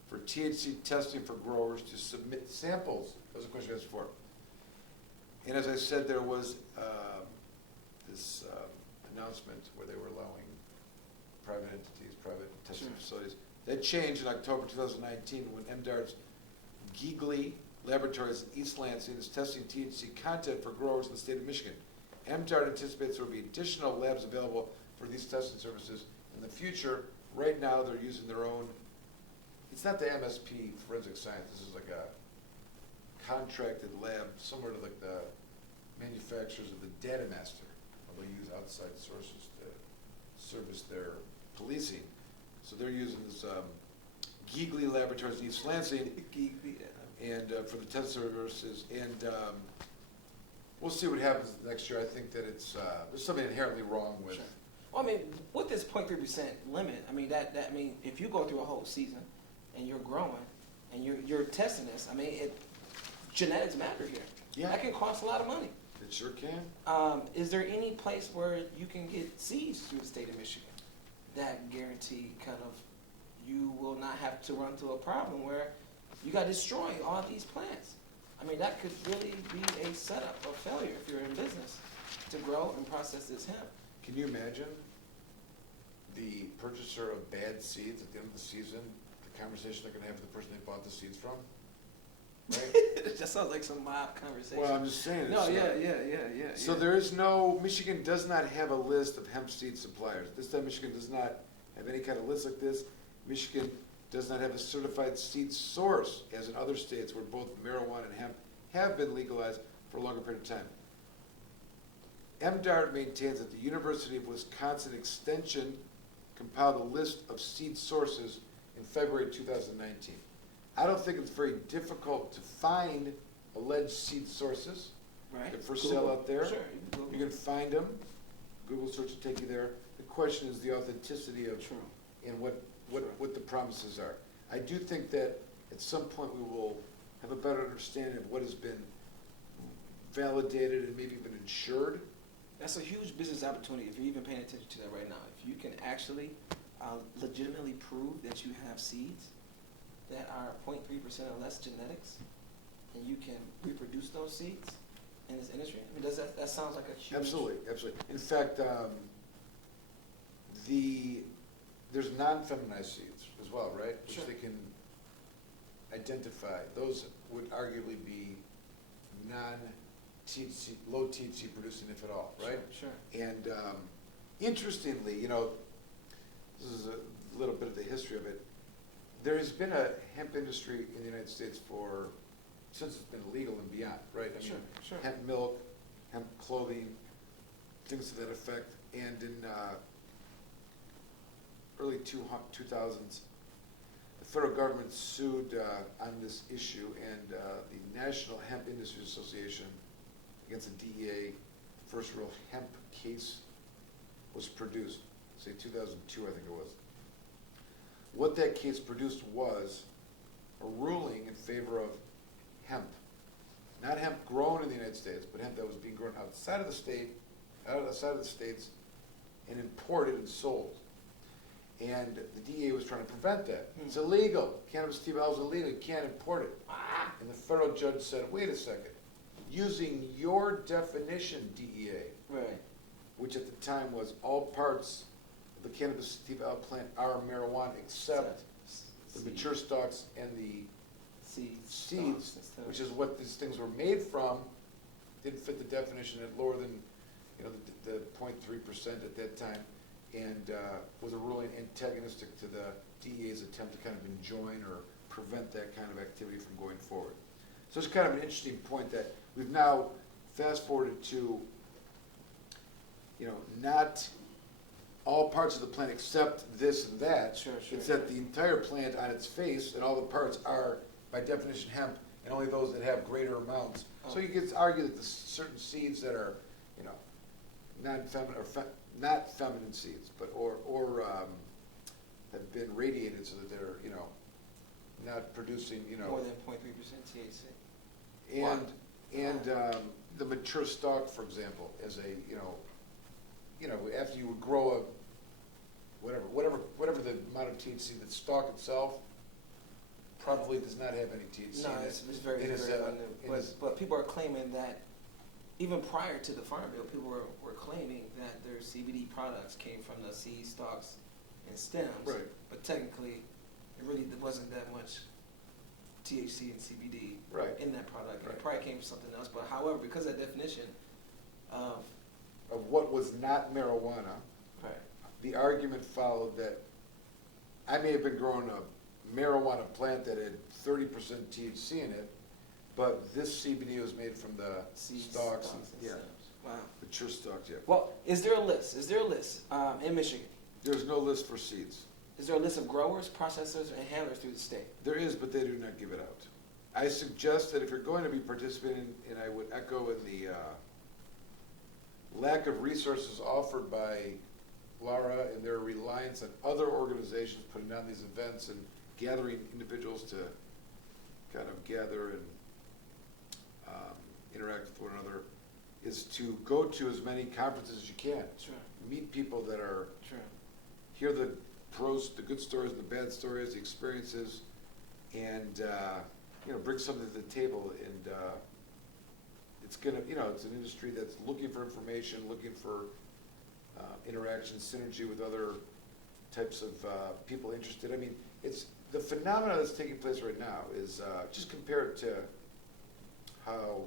for THC testing for growers to submit samples? That was a question I asked before. And as I said, there was this announcement where they were allowing private entities, private testing facilities. That changed in October 2019 when MDART's Geegly Laboratories in East Lansing is testing THC content for growers in the state of Michigan. MDART anticipates there will be additional labs available for these testing services in the future. Right now, they're using their own, it's not the MSP Forensic Science, this is like a contracted lab, similar to like the manufacturers of the Data Master, where they use outside sources to service their policing. So they're using this Geegly Laboratories in East Lansing and for the test services, and we'll see what happens next year. I think that it's there's something inherently wrong with. Sure. Well, I mean, with this 0.3% limit, I mean that if you go through a whole season and you're growing and you're testing this, I mean, genetics matter here. Yeah. That can cost a lot of money. It sure can. Is there any place where you can get seeds through the state of Michigan that guarantee kind of you will not have to run into a problem where you got to destroy all these plants? I mean, that could really be a setup of failure if you're in business to grow and process this hemp. Can you imagine the purchaser of bad seeds at the end of the season, the conversation they're going to have with the person they bought the seeds from? Right? That sounds like some mob conversation. Well, I'm just saying. No, it's yeah. So there is no, Michigan does not have a list of hemp seed suppliers. This time Michigan does not have any kind of list like this. Michigan does not have a certified seed source, as in other states where both marijuana and hemp have been legalized for a longer period of time. MDART maintains that the University of Wisconsin Extension compiled a list of seed sources in February 2019. I don't think it's very difficult to find alleged seed sources Right. that are for sale out there. Sure. You can find them. Google search will take you there. The question is the authenticity of True. and what the promises are. I do think that at some point we will have a better understanding of what has been validated and maybe even insured. That's a huge business opportunity if you're even paying attention to that right now. If you can actually legitimately prove that you have seeds that are 0.3% or less genetics, and you can reproduce those seeds in this industry, I mean, that sounds like a huge... Absolutely. In fact, there's non-feminized seeds as well, right? Sure. Which they can identify. Those would arguably be non-THC, low THC producing, if at all, right? Sure. And interestingly, this is a little bit of the history of it. There has been a hemp industry in the United States since it's been legal and beyond, right? I mean, Sure. hemp milk, hemp clothing, things to that effect. And in early 2000s, the federal government sued on this issue, and the National Hemp Industry Association against the DEA, the first real hemp case was produced, say 2002, I think it was. What that case produced was a ruling in favor of hemp. Not hemp grown in the United States, but hemp that was being grown outside of the state, outside of the states, and imported and sold. And the DEA was trying to prevent that. It's illegal. Cannabis Therapy Potcast is illegal. You can't import it. And the federal judge said, wait a second. Using your definition, DEA, Right. which at the time was all parts of the cannabis sativa plant are marijuana except the mature stalks and the seeds, which is what these things were made from, didn't fit the definition at lower than the 0.3% at that time, and was a ruling antagonistic to the DEA's attempt to kind of enjoin or prevent that kind of activity from going forward. So it's kind of an interesting point that we've now fast forwarded to, not all parts of the plant except this and that. Sure. It's that the entire plant on its face and all the parts are by definition hemp, and only those that have greater amounts. Oh. So you could argue that the certain seeds that are, you know, non-feminine, or not feminine seeds, but, or have been radiated so that they're, you know, not producing, you know. More than 0.3% THC. And the mature stalk, for example, as a, you know, after you would grow a, whatever the amount of THC, the stalk itself probably does not have any THC No, in it. it's very, It is, very minute. But people are claiming that, even prior to the Farm Bill, people were claiming that their CBD products came from the seed stalks and stems. Right. But technically, it really wasn't that much THC and CBD Right. in that product. Right. It probably came from something else. But however, because of that definition of what was not marijuana, right, the argument followed that I may have been growing a marijuana plant that had 30% THC in it, but this CBD was made from the seed stalks, and, and yeah, stems. Wow. mature stalks, yeah. Well, is there a list? Is there a list in Michigan? There's no list for seeds. Is there a list of growers, processors, and handlers through the state? There is, but they do not give it out. I suggest that if you're going to be participating, and I would echo in the lack of resources offered by Laura and their reliance on other organizations putting on these events and gathering individuals to kind of gather and interact with one another, is to go to as many conferences as you can. Sure. Meet people that are, Sure. hear the pros, the good stories, the bad stories, the experiences, and you know, bring something to the table. And it's gonna, you know, it's an industry that's looking for information, looking for interaction, synergy with other types of people interested. I mean, it's the phenomena that's taking place right now is just compared to how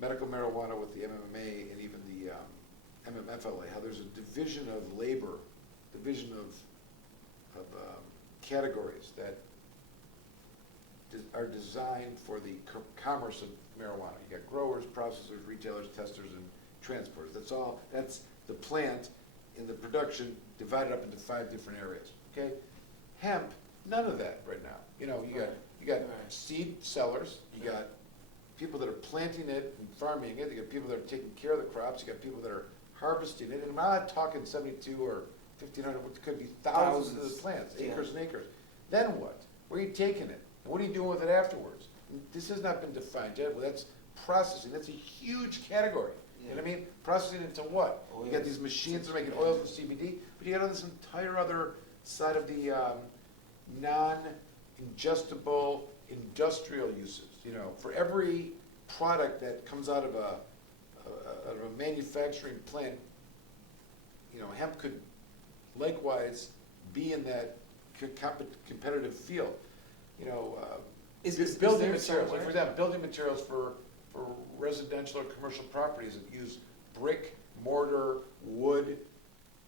medical marijuana with the MMA and even the MMFLA, how there's a division of labor, division of categories that are designed for the commerce of marijuana. You got growers, processors, retailers, testers, and transporters. That's all. That's the plant and the production divided up into 5 different areas. Okay, hemp, none of that right now. You know, you got Right. seed sellers, you got people that are planting it and farming it, you got people that are taking care of the crops, you got people that are harvesting it, and I'm not talking 72 or 1,500, it could be thousands of the plants, Yeah. acres and acres. Then what? Where are you taking it? And what are you doing with it afterwards? This has not been defined yet. Well, that's processing. That's a huge category. You know what I mean? Processing into what? You got Oils. these machines that are making oils and CBD, but you got this entire other side of the non-ingestible industrial uses. You know, for every product that comes out of a manufacturing plant, you know, hemp could likewise be in that competitive field. You know, building there materials, like somewhere? for example, building materials for residential or commercial properties that use brick, mortar, wood,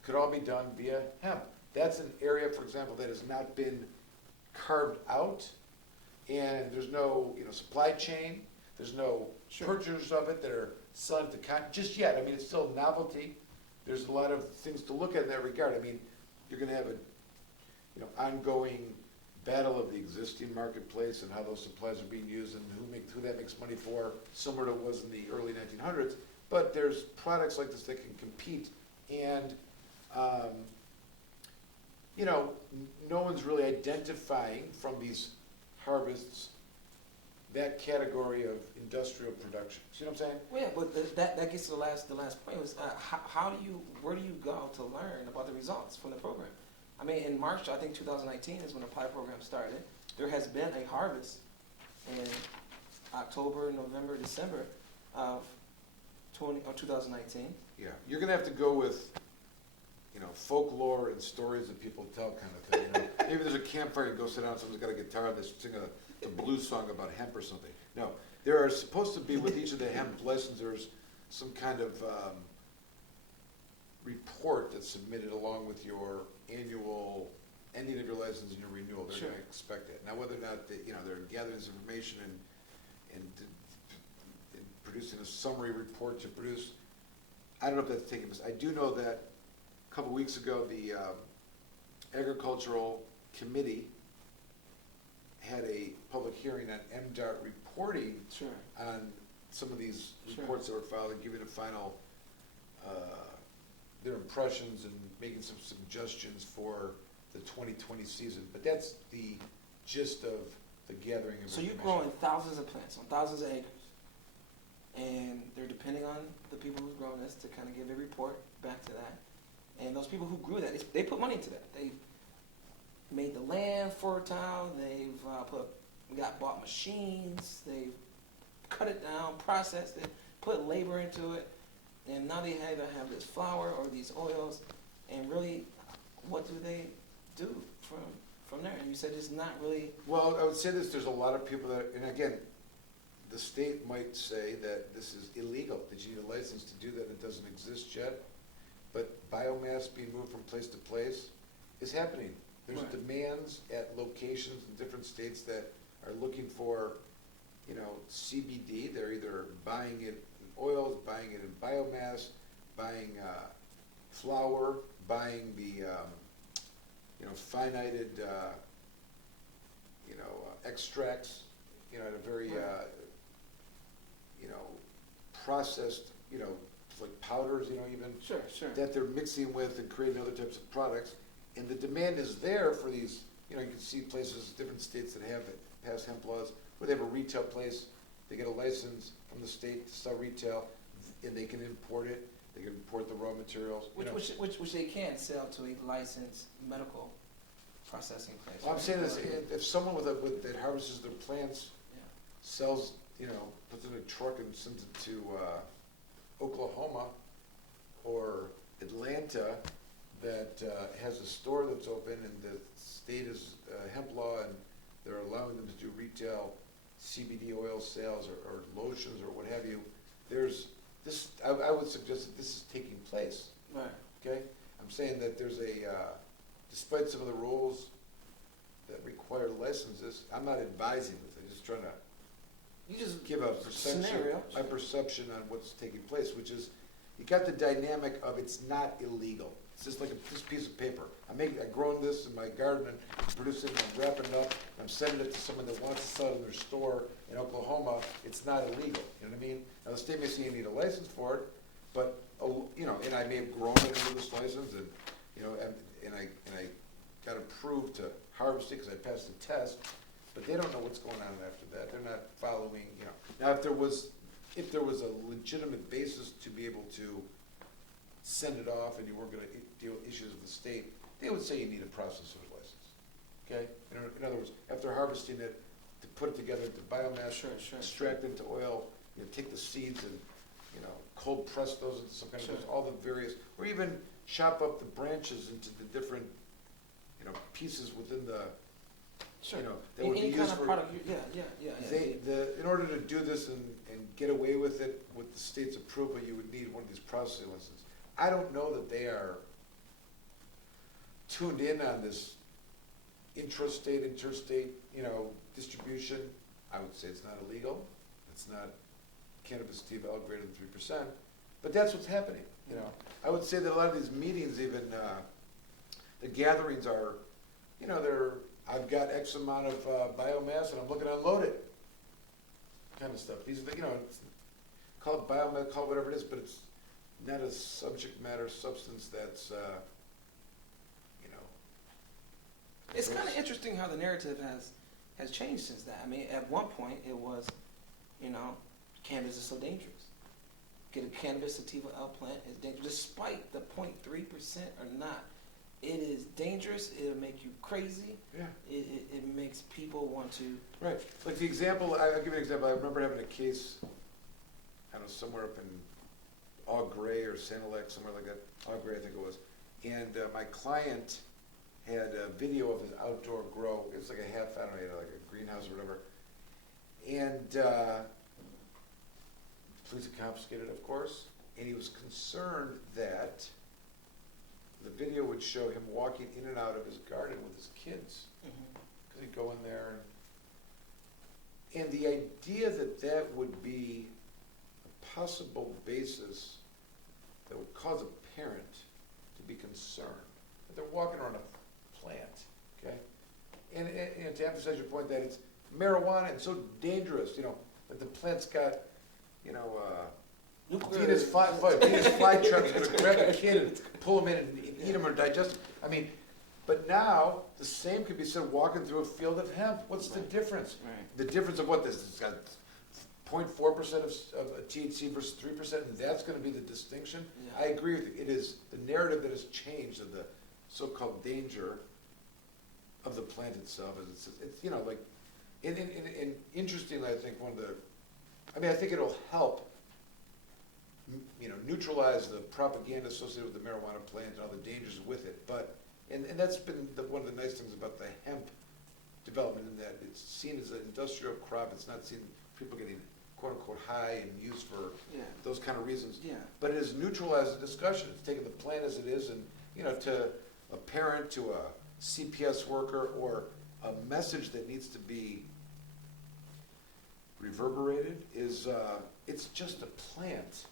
could all be done via hemp. That's an area, for example, that has not been carved out, and there's no, you know, supply chain, there's no Sure. purchasers of it that are selling to just yet. I mean, it's still novelty. There's a lot of things to look at in that regard. I mean, you're gonna have a, you know, ongoing battle of the existing marketplace and how those supplies are being used and who that makes money for, similar to what was in the early 1900s. But there's products like this that can compete, and you know, no one's really identifying from these harvests that category of industrial production. See what I'm saying? Well, yeah, but that gets to the last point was where do you go to learn about the results from the program? I mean, in March, I think 2019 is when the pilot program started. There has been a harvest in October, November, December of 2019. Yeah, you're gonna have to go with, you know, folklore and stories that people tell kind of thing. You know? Maybe there's a campfire and go sit down, someone's got a guitar, and they sing a blues song about hemp or something. No, there are supposed to be, with each of the hemp licensors, some kind of report that's submitted along with your annual ending of your license and your renewal. They're Sure. gonna expect that. Now, whether or not they, you know, they're gathering this information and producing a summary report to produce, I don't know if that's taking place. I do know that a couple weeks ago, the agricultural committee had a hearing on MDOT reporting Sure. on some of these Sure. reports that were filed and giving a final, their impressions and making some suggestions for the 2020 season. But that's the gist of the gathering of So you're information. growing thousands of plants on thousands of acres, and they're depending on the people who've grown this to kind of give a report back to that. And those people who grew that, they put money into that. They've made the land fertile. They've bought machines. They've cut it down, processed it, put labor into it, and now they either have this flour or these oils. And really, what do they do from there? And you said it's not really. Well, I would say this, there's a lot of people that, and again, the state might say that this is illegal, that you need a license to do that, it doesn't exist yet. But biomass being moved from place to place is happening. There's Right. demands at locations in different states that are looking for, CBD. They're either buying it in oils, buying it in biomass, buying flour, buying the, phynited, extracts, at a very, Right. processed, like powders, even Sure. that they're mixing with and creating other types of products. And the demand is there for these, you can see places, different states that have it, pass hemp laws, where they have a retail place, they get a license from the state to sell retail, and they can import it, they can import the raw materials. Which they can sell to a licensed medical processing place. Well, I'm right? saying this, if someone that harvests their plants, Yeah. sells, puts it in a truck and sends it to Oklahoma or Atlanta, that has a store that's open and the state is hemp law and they're allowing them to do retail CBD oil sales or lotions or what have you, there's this, I would suggest that this is taking place, Right. okay? I'm saying that there's despite some of the rules that require licenses, I'm not advising this, I'm just trying to You just give a perception, scenario. my perception on what's taking place, which is, you got the dynamic of it's not illegal. It's just like this piece of paper. I've grown this in my garden and producing it, and I'm wrapping it up, and I'm sending it to someone that wants to sell it in their store in Oklahoma. It's not illegal, you know what I mean? Now, the state may say you need a license for it, but, and I may have grown it under this license, and, and I got approved to harvest it because I passed the test, but they don't know what's going on after that. They're not following, Now, if there was a legitimate basis to be able to send it off and you weren't gonna deal with issues with the state, they would say you need a processor's license, okay? In other words, after harvesting it, to put it together into biomass, Sure. extract into oil, take the seeds and, cold press those into some kind Sure. of, all the various, or even chop up the branches into the different, pieces within the, Sure. that would be Any used kind of for. product. Yeah. In order to do this and get away with it with the state's approval, you would need one of these processing licenses. I don't know that they are tuned in on this intrastate, interstate, distribution. I would say it's not illegal. It's not cannabis sativa greater than 3%, but that's what's happening, I would say that a lot of these meetings, even, the gatherings are, I've got X amount of biomass and I'm looking to unload it, kind of stuff. These are the, call it biomass, call it whatever it is, but it's not a subject matter substance that's, It's kind of interesting how the narrative has changed since that. I mean, at one point it was, cannabis is so dangerous. Get a cannabis sativa plant is dangerous, despite the 0.3% or not. It is dangerous. It'll make you crazy. Yeah. It makes people want to. Right. Like the example, I'll give you an example. I remember having a case, I don't know, somewhere up in Au Gres or Saint Alec, somewhere like that. Au Gres, I think it was. And my client had a video of his outdoor grow. It was like a half, I don't know, like a greenhouse or whatever. And the police had confiscated it, of course. And he was concerned that the video would show him walking in and out of his garden with his kids. Because he'd go in there and the idea that would be a possible basis that would cause a parent to be concerned that they're walking around a plant, okay? And to emphasize your point that marijuana and so dangerous, that the plant's got, Nuclear. Venus fly truck's gonna grab a kid and pull him in and eat him or digest him. I mean, but now, the same could be said walking through a field of hemp. What's the difference? Right. The difference of what this, it's got 0.4% of THC versus 3%, and that's gonna be the distinction? Yeah. I agree with you. It is the narrative that has changed of the so-called danger of the plant itself. It's like, and interestingly, I think I think it'll help, neutralize the propaganda associated with the marijuana plant and all the dangers with it. But, and that's been one of the nice things about the hemp development, in that it's seen as an industrial crop. It's not seen people getting quote-unquote high and used for those kind of reasons. Yeah. But it has neutralized the discussion. It's taken the plant as it is, and, to a parent, to a CPS worker, or a message that needs to be reverberated is, it's just a plant.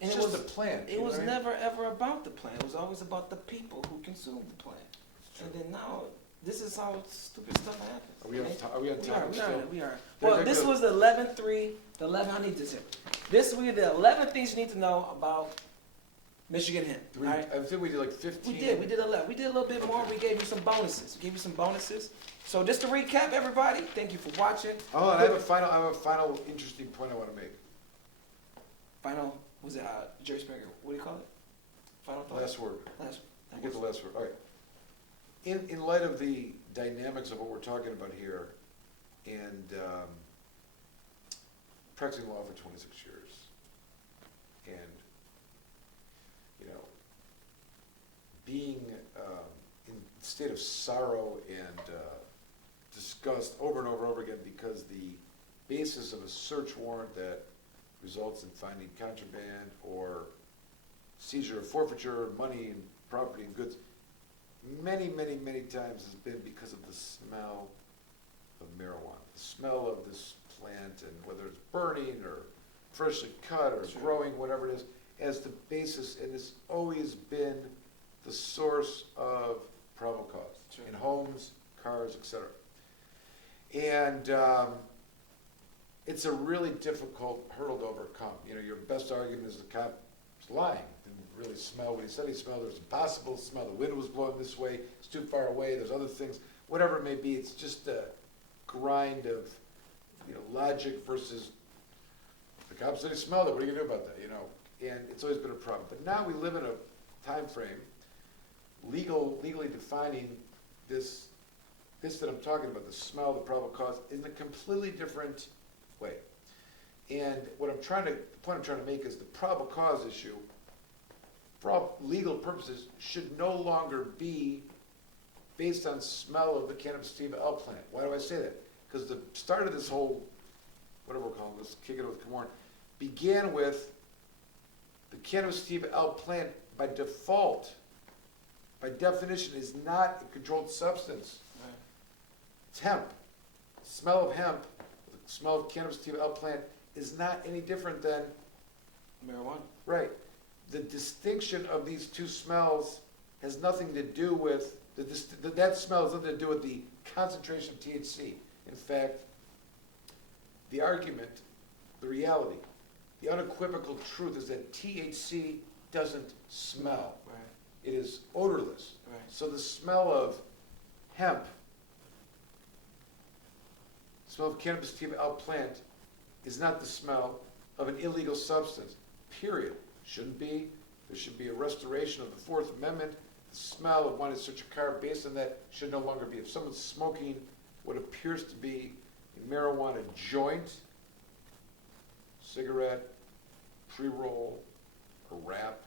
And It's just a plant. It was never ever about the plant. It was always about the people who consumed the plant. And then now, this is how stupid stuff happens. Are we on topic still? We are. They're Well, this good. was the 11-3, I need this here. This will be the 11 things you need to know about Michigan hemp. I Right? think we did like 15. We did 11. We did a little bit more. We gave you some bonuses. So just to recap, everybody, thank you for watching. Oh, and I have a final interesting point I want to make. Final, was it Jerry Springer? What do you call it? Final thought? Last word. Last. You get the last word. All right. In light of the dynamics of what we're talking about here, and practicing law for 26 years, and being in a state of sorrow and disgust over and over and over again because the basis of a search warrant that results in finding contraband or seizure or forfeiture of money and property and goods many, many, many times has been because of the smell of marijuana, the smell of this plant, and whether it's burning or freshly cut or growing, whatever it is, as the basis, and it's always been the source of probable cause in homes, cars, etc. And it's a really difficult hurdle to overcome. Your best argument is the cop was lying. Didn't really smell what he said he smelled. It was impossible to smell. The wind was blowing this way. It's too far away. There's other things. Whatever it may be, it's just a grind of logic versus the cop said he smelled it. What are you gonna do about that? And it's always been a problem. But now we live in a time frame, legally defining this that I'm talking about, the smell, the probable cause, in a completely different way. And the point I'm trying to make is the probable cause issue, for all legal purposes, should no longer be based on smell of the cannabis sativa L plant. Why do I say that? Because the start of this whole, whatever we're calling this, Kickin with Komorn, began with the cannabis sativa L plant by default, by definition, is not a controlled substance. Right. It's hemp. The smell of hemp, the smell of cannabis sativa L plant is not any different than Marijuana. right. The distinction of these two smells has nothing to do with that smell has nothing to do with the concentration of THC. In fact, the argument, the reality, the unequivocal truth is that THC doesn't smell. Right. It is odorless. Right. So the smell of hemp, smell of cannabis sativa L plant, is not the smell of an illegal substance, period. Shouldn't be. There should be a restoration of the Fourth Amendment. The smell of wanting to search a car based on that should no longer be. If someone's smoking what appears to be a marijuana joint, cigarette, pre-roll, a wrap,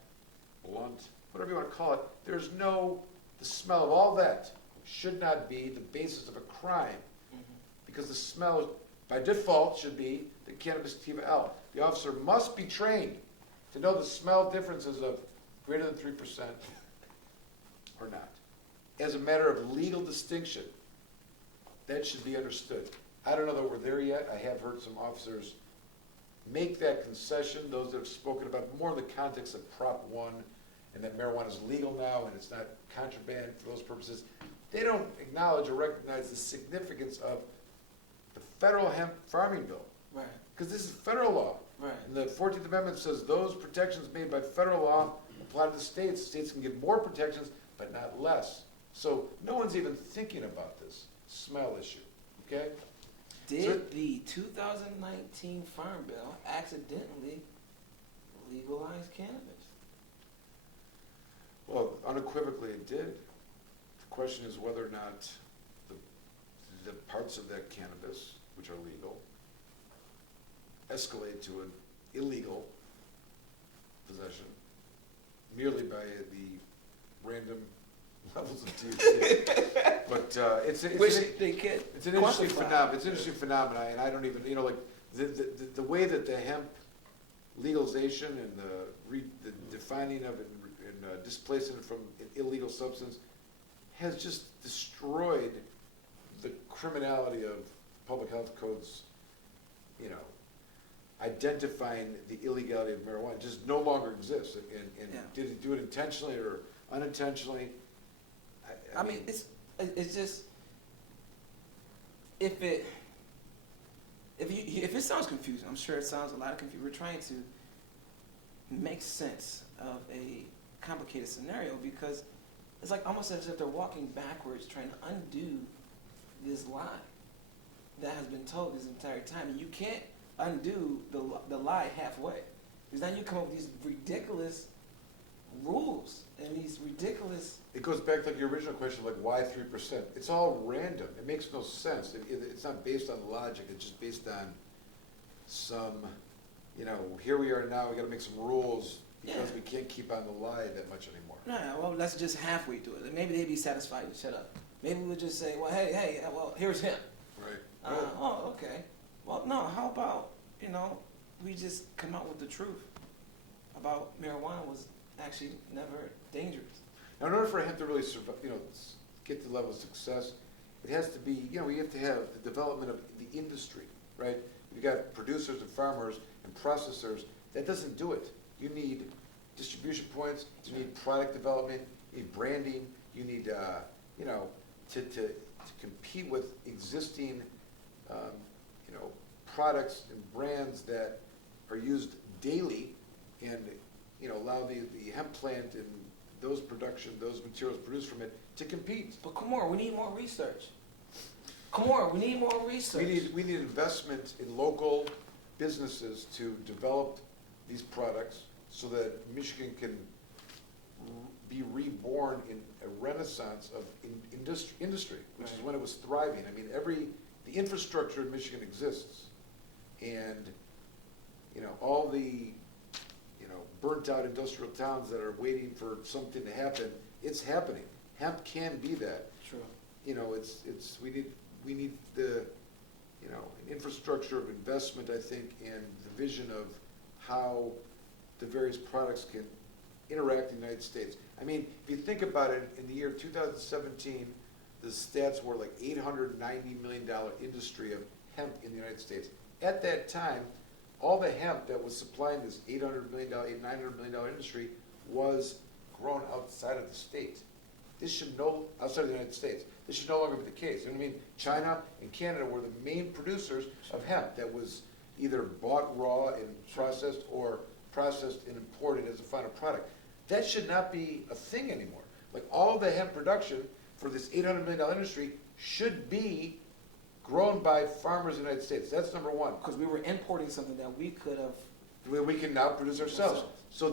blunt, whatever you want to call it, the smell of all that should not be the basis of a crime, because the smell, by default, should be the cannabis sativa L. The officer must be trained to know the smell differences of greater than 3% or not. As a matter of legal distinction, that should be understood. I don't know that we're there yet. I have heard some officers make that concession, those that have spoken about more in the context of Prop 1, and that marijuana is legal now and it's not contraband for those purposes. They don't acknowledge or recognize the significance of the federal hemp farming bill. Right. Because this is federal law. Right. And the 14th Amendment says those protections made by federal law apply to the states. States can get more protections, but not less. So no one's even thinking about this smell issue, okay? Did the 2019 Farm Bill accidentally legalize cannabis? Well, unequivocally it did. The question is whether or not the parts of that cannabis, which are legal, escalate to an illegal possession merely by the random levels of THC. But it's an interesting phenomenon. It's an interesting phenomenon, and I don't even, like the way that the hemp legalization and the defining of it and displacing it from an illegal substance has just destroyed the criminality of public health codes, identifying the illegality of marijuana. It just no longer exists. And did it do it intentionally or unintentionally? I mean, it's just, if it sounds confusing, I'm sure it sounds a lot of confusion. We're trying to make sense of a complicated scenario because it's like almost as if they're walking backwards trying to undo this lie that has been told this entire time. And you can't undo the lie halfway. Because then you come up with these ridiculous rules and these ridiculous... It goes back to like your original question, like why 3%? It's all random. It makes no sense. It's not based on logic. It's just based on some, here we are now, we gotta make some rules because we can't keep on the lie that much anymore. No, well, let's just halfway do it. Maybe they'd be satisfied and shut up. Maybe we'll just say, well, hey, here's him. Right. Oh, okay. Well, no, how about, we just come out with the truth about marijuana was actually never dangerous. Now, in order for hemp to really survive, get to the level of success, it has to be, we have to have the development of the industry, right? You've got producers and farmers and processors. That doesn't do it. You need distribution points, you need product development, you need branding, you need, to compete with existing, products and brands that are used daily and, allow the hemp plant and those materials produced from it to compete. But Komorn, we need more research. Komorn, we need more research. We need investment in local businesses to develop these products so that Michigan can be reborn in a renaissance of industry, which is when it was thriving. I mean, the infrastructure in Michigan exists, and all the burnt out industrial towns that are waiting for something to happen, it's happening. Hemp can be that. True. We need the an infrastructure of investment, I think, and the vision of how the various products can interact in the United States. I mean, if you think about it, in the year 2017, the stats were like $890 million industry of hemp in the United States. At that time, all the hemp that was supplying this $900 million industry was grown outside of the state. Outside of the United States. This should no longer be the case. You know what I mean? China and Canada were the main producers of hemp that was either bought raw and processed or processed and imported as a final product. That should not be a thing anymore. Like all the hemp production for this $800 million industry should be grown by farmers in the United States. That's number one. Because we were importing something that we could have... We can now produce ourselves. So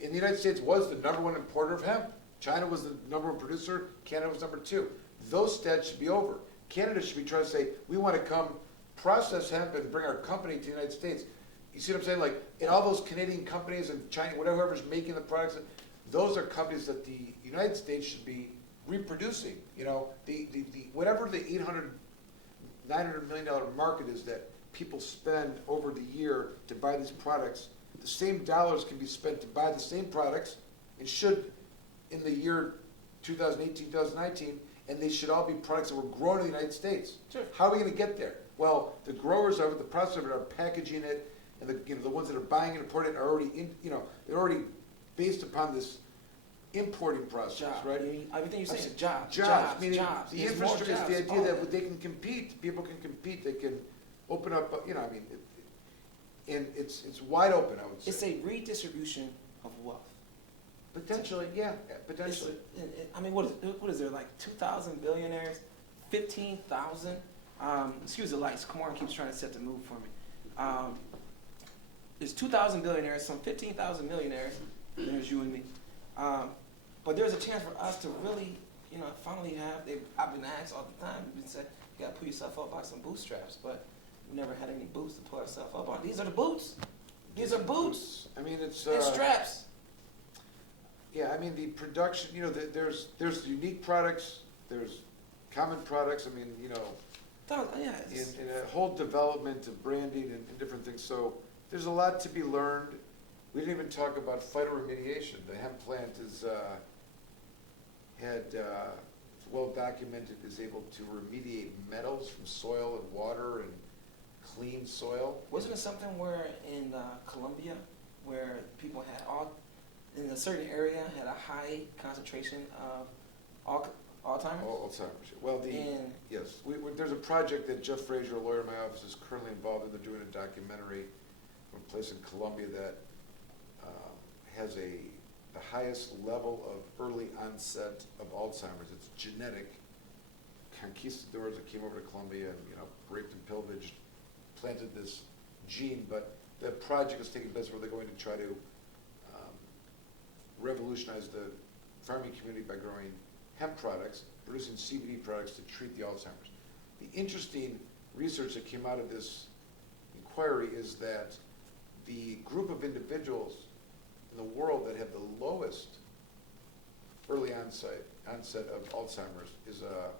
in the United States was the number one importer of hemp. China was the number one producer. Canada was number two. Those stats should be over. Canada should be trying to say, we want to come process hemp and bring our company to the United States. You see what I'm saying? Like, in all those Canadian companies and China, whatever's making the products, those are companies that the United States should be reproducing. Whatever the $900 million market is that people spend over the year to buy these products, the same dollars can be spent to buy the same products and should in the year 2018, 2019, and they should all be products that were grown in the United States. Sure. How are we going to get there? Well, the growers are, the processors are packaging it, and the ones that are buying it and importing it are already they're already based upon this importing process, Job. right? Everything you're saying is jobs. Jobs, meaning the There's more infrastructure is jobs. the idea All that they can compete, people can compete, they can open up, and it's wide open, I would say. It's a redistribution of wealth. Potentially, yeah, potentially. What is there, like 2,000 billionaires, 15,000? Excuse the lights, Komorn keeps trying to set the mood for me. There's 2,000 billionaires, some 15,000 millionaires, there's you and me. But there's a chance for us to really, finally I've been asked all the time, we've been said, you gotta pull yourself up by some bootstraps, but we never had any boots to pull ourselves up on. These are the boots. These are boots. It's and straps. Yeah, the production, there's unique products, there's common products, Yeah, in a whole development of branding and different things. So there's a lot to be learned. We didn't even talk about phytoremediation. The hemp plant is well documented, is able to remediate metals from soil and water and clean soil. Wasn't it something where in Colombia, where people had in a certain area had a high concentration of Alzheimer's? Alzheimer's. Well, yes, there's a project that Jeff Frazier, a lawyer in my office, is currently involved in. They're doing a documentary from a place in Colombia that has the highest level of early onset of Alzheimer's. It's genetic. Conquistadors that came over to Colombia and raped and pillaged, planted this gene, but the project is taking place where they're going to try to revolutionize the farming community by growing hemp products, producing CBD products to treat the Alzheimer's. The interesting research that came out of this inquiry is that the group of individuals in the world that have the lowest early onset of Alzheimer's is a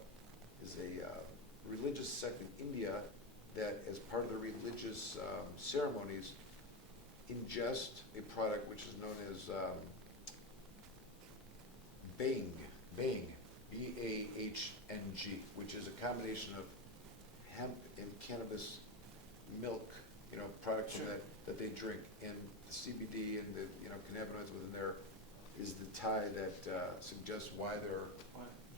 religious sect in India that, as part of the religious ceremonies, ingest a product which is known as Bahng, B-A-H-N-G, which is a combination of hemp and cannabis milk, products Sure. that they drink, and the CBD and the cannabinoids within there is the tie that suggests why they're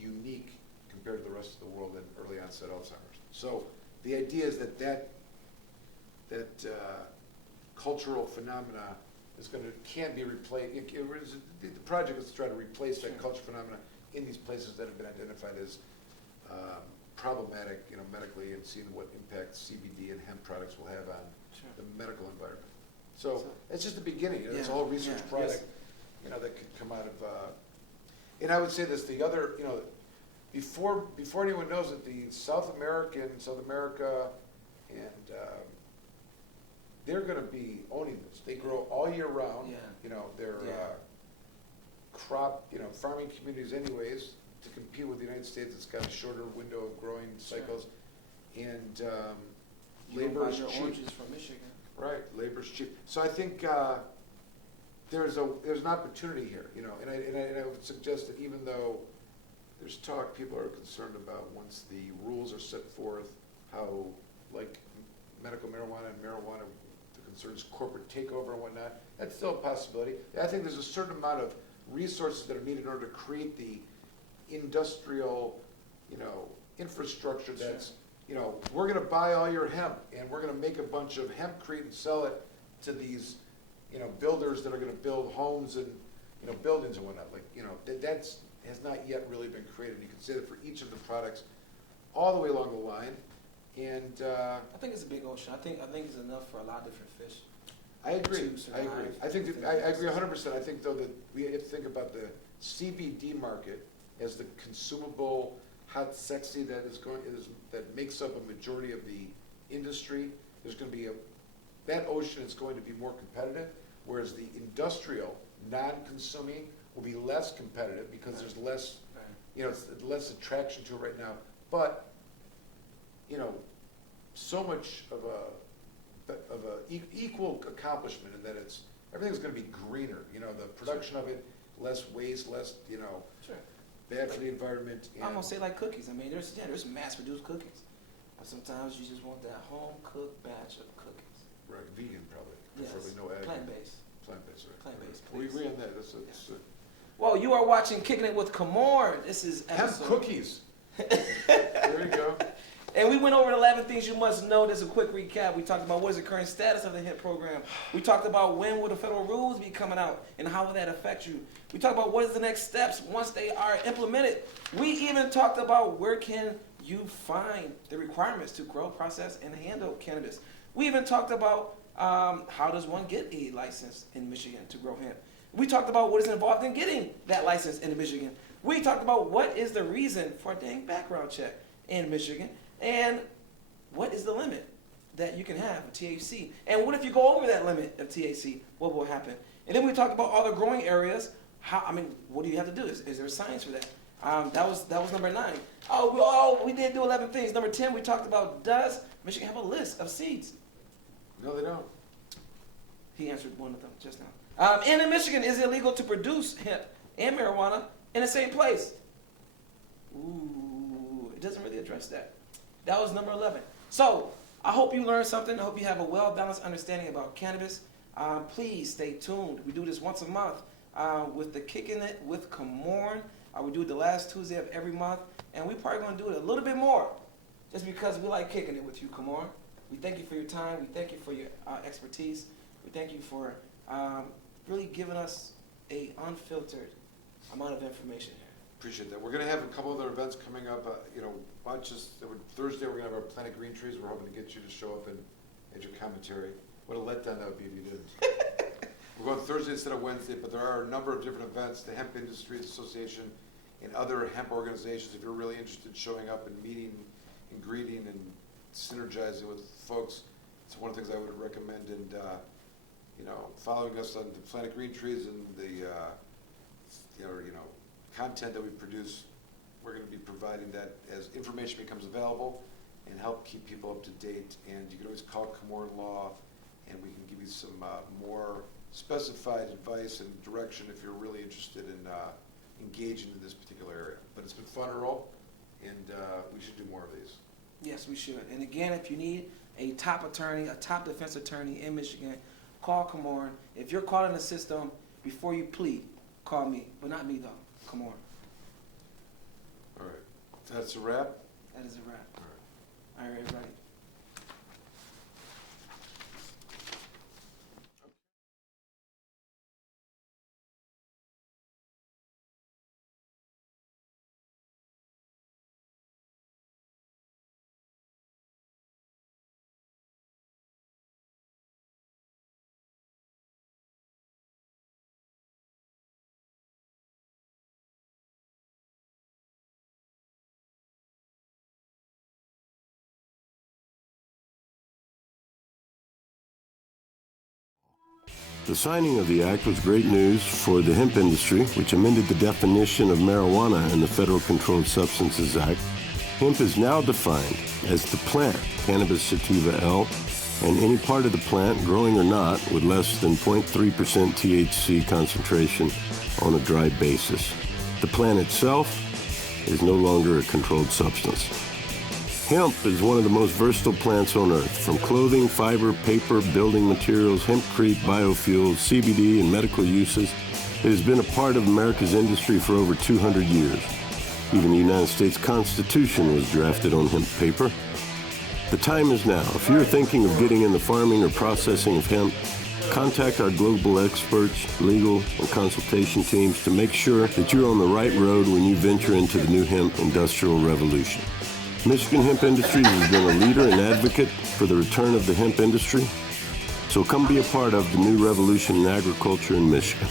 unique compared to the rest of the world in early onset Alzheimer's. So the idea is that cultural phenomena can be replaced. The project is to try to replace that cultural phenomena in these places that have been identified as problematic, medically, and seeing what impact CBD and hemp products will have on the medical environment. So it's just the beginning. It's a whole research project, that could come out of. And I would say this: the other, before anyone knows it, the South America, and they're going to be owning this. They grow all year round. Yeah. Their crop, farming communities, anyways, to compete with the United States. It's got a shorter window of growing cycles, and labor is cheap. Oranges from Michigan. Right, labor's cheap. So I think there's an opportunity here, and I would suggest that even though there's talk, people are concerned about once the rules are set forth, how, like medical marijuana and marijuana, the concerns corporate takeover and whatnot, that's still a possibility. I think there's a certain amount of resources that are needed in order to create the industrial, infrastructure that's, we're going to buy all your hemp and we're going to make a bunch of hempcrete and sell it to these, builders that are going to build homes and, buildings and whatnot. That's has not yet really been created. You can say that for each of the products all the way along the line. And I think it's a big ocean. I think it's enough for a lot of different fish. I agree. I agree 100%. I think, though, that we have to think about the CBD market as the consumable, hot, sexy that makes up a majority of the industry. There's going to be that ocean is going to be more competitive, whereas the industrial, non-consuming, will be less competitive because there's less, it's less attraction to it right now. But, so much of a equal accomplishment in that everything's going to be greener. The production of it, less waste, less, bad for the environment. I'm gonna say like cookies. There's mass-produced cookies, but sometimes you just want that home-cooked batch of cookies. Right, vegan probably. Yes. Preferably no egg. Plant-based. Plant-based, right. Plant-based, We please. agree on that. Well, you are watching Kicking It with Komorn. This is Hemp episode. cookies. There you go. And we went over the 11 things you must know. There's a quick recap. We talked about what is the current status of the hemp program. We talked about when will the federal rules be coming out and how will that affect you. We talked about what is the next steps once they are implemented. We even talked about where can you find the requirements to grow, process, and handle cannabis. We even talked about how does one get a license in Michigan to grow hemp. We talked about what is involved in getting that license in Michigan. We talked about what is the reason for a dang background check in Michigan. And what is the limit that you can have of THC? And what if you go over that limit of THC? What will happen? And then we talked about all the growing areas. What do you have to do? Is there science for that? That was number 9. We did do 11 things. Number 10, we talked about, does Michigan have a list of seeds? No, they don't. He answered one of them just now. And in Michigan, is it illegal to produce hemp and marijuana in the same place? Ooh, it doesn't really address that. That was number 11. So I hope you learned something. I hope you have a well-balanced understanding about cannabis. Please stay tuned. We do this once a month with the Kicking It with Komorn. We do it the last Tuesday of every month. And we're probably going to do it a little bit more just because we like kicking it with you, Komorn. We thank you for your time. We thank you for your expertise. We thank you for really giving us a unfiltered amount of information here. Appreciate that. We're going to have a couple other events coming up. Thursday, we're going to have our Planet Green Trees. We're hoping to get you to show up and add your commentary. What a letdown that would be if you didn't. We're going Thursday instead of Wednesday, but there are a number of different events. The Hemp Industry Association and other hemp organizations, if you're really interested in showing up and meeting and greeting and synergizing with folks, it's one of the things I would recommend. And, following us on the Planet Green Trees and the, content that we produce, we're going to be providing that as information becomes available and help keep people up to date. And you can always call Komorn Law, and we can give you some more specified advice and direction if you're really interested in engaging in this particular area. But it's been fun, Earl, and we should do more of these. Yes, we should. And again, if you need a top attorney, a top defense attorney in Michigan, call Komorn. If you're caught in the system, before you plead, call me. But not me, though. Komorn. All right. That's a wrap? That is a wrap. All right. All right, everybody. The signing of the act was great news for the hemp industry, which amended the definition of marijuana in the Federal Controlled Substances Act. Hemp is now defined as the plant, Cannabis sativa L, and any part of the plant, growing or not, with less than 0.3% THC concentration on a dry basis. The plant itself is no longer a controlled substance. Hemp is one of the most versatile plants on earth. From clothing, fiber, paper, building materials, hempcrete, biofuels, CBD, and medical uses, it has been a part of America's industry for over 200 years. Even the United States Constitution was drafted on hemp paper. The time is now. If you're thinking of getting in the farming or processing of hemp, contact our global experts, legal, and consultation teams to make sure that you're on the right road when you venture into the new hemp industrial revolution. Michigan Hemp Industries has been a leader and advocate for the return of the hemp industry, so come be a part of the new revolution in agriculture in Michigan.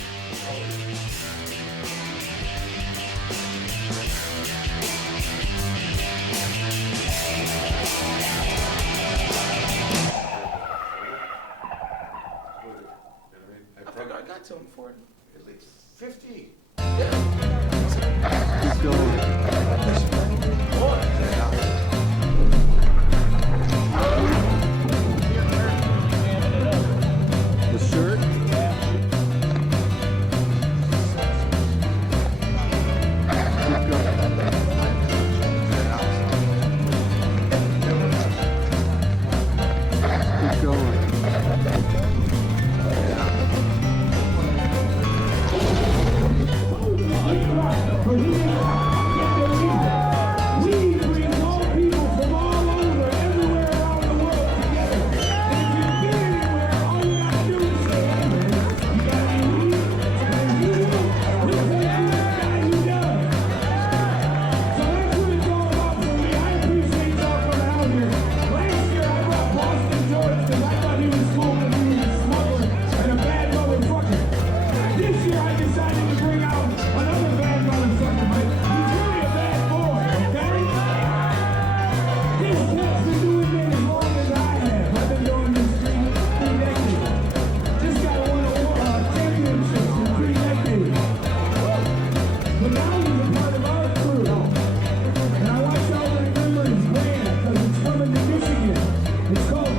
I forgot I got to him for it. At least 50. Keep going. The shirt. Keep going. Keep going.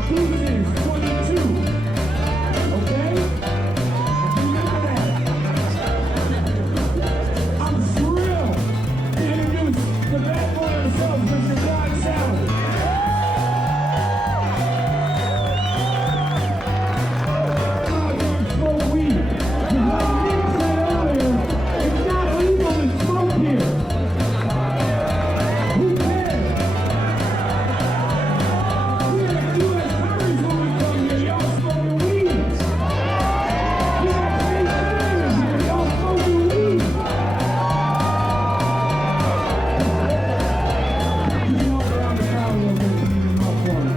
Deuces 22. Okay? Remember that. I'm thrilled to introduce the bad boy himself, Mr. John Sally. Smoke weed. Because like Nick said earlier, it's not legal to smoke here. Who cares? We're the U.S. Army's when we come here. Y'all smoking weed. We got state senators here. Y'all smoking weed. Just walk around the crowd a little bit and leave them up for me.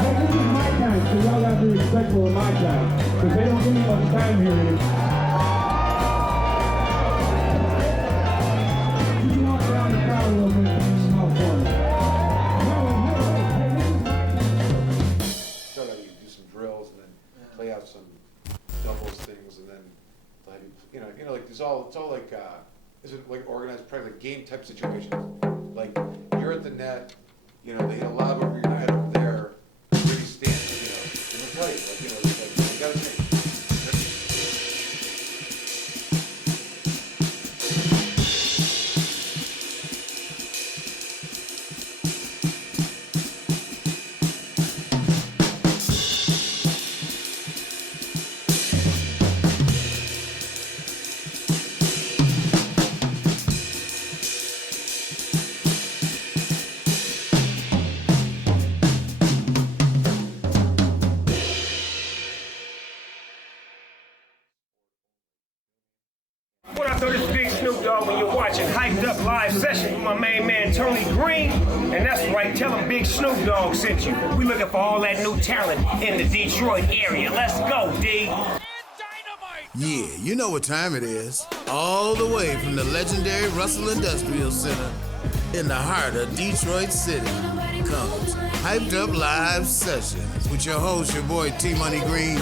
Hey, this is my time, so y'all gotta be respectful of my time. Because they don't give me much time here anymore. Just walk around the crowd a little bit and leave them up for me. Hey, this is my time. So that you do some drills and then play out some doubles things and then have you know, like it's all like isn't like organized, probably like game type situations. Like you're at the net, you know, they hit a lob over your head over there, where do you stand, you know, in the play, like you know, like you gotta think. What up, though? This is Big Snoop Dogg when you're watching Hyped Up Live Session with my main man Tony Green. And that's right, tell him Big Snoop Dogg sent you. We looking for all that new talent in the Detroit area. Let's go, D. Yeah, you know what time it is. All the way from the legendary Russell Industrial Center in the heart of Detroit City comes Hyped Up Live Sessions with your host, your boy T-Money Green.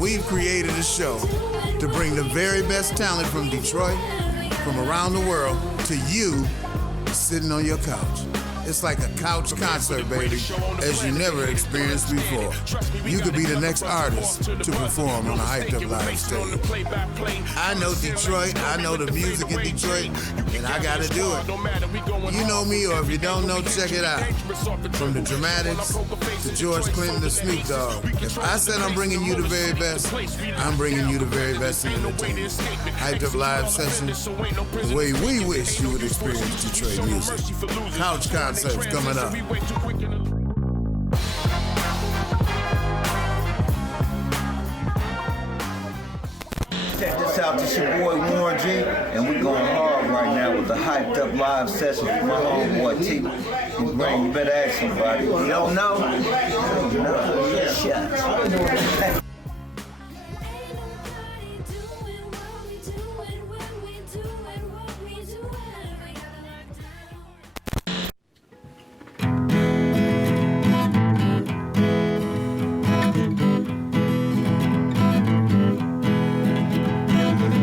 We've created a show to bring the very best talent from Detroit, from around the world, to you sitting on your couch. It's like a couch concert, baby, as you never experienced before. You could be the next artist to perform on a Hyped Up Live stage. I know Detroit, I know the music in Detroit, and I gotta do it. You know me, or if you don't know, check it out. From the Dramatics to George Clinton to Snoop Dogg. If I said I'm bringing you the very best, I'm bringing you the very best in entertainment. Hyped Up Live Sessions, the way we wish you would experience Detroit music. Couch concerts coming up. Check this out, this your boy Warren G, and we going hard right now with the Hyped Up Live Session with my homeboy T. Green. You better ask somebody. You don't know? No. Shots.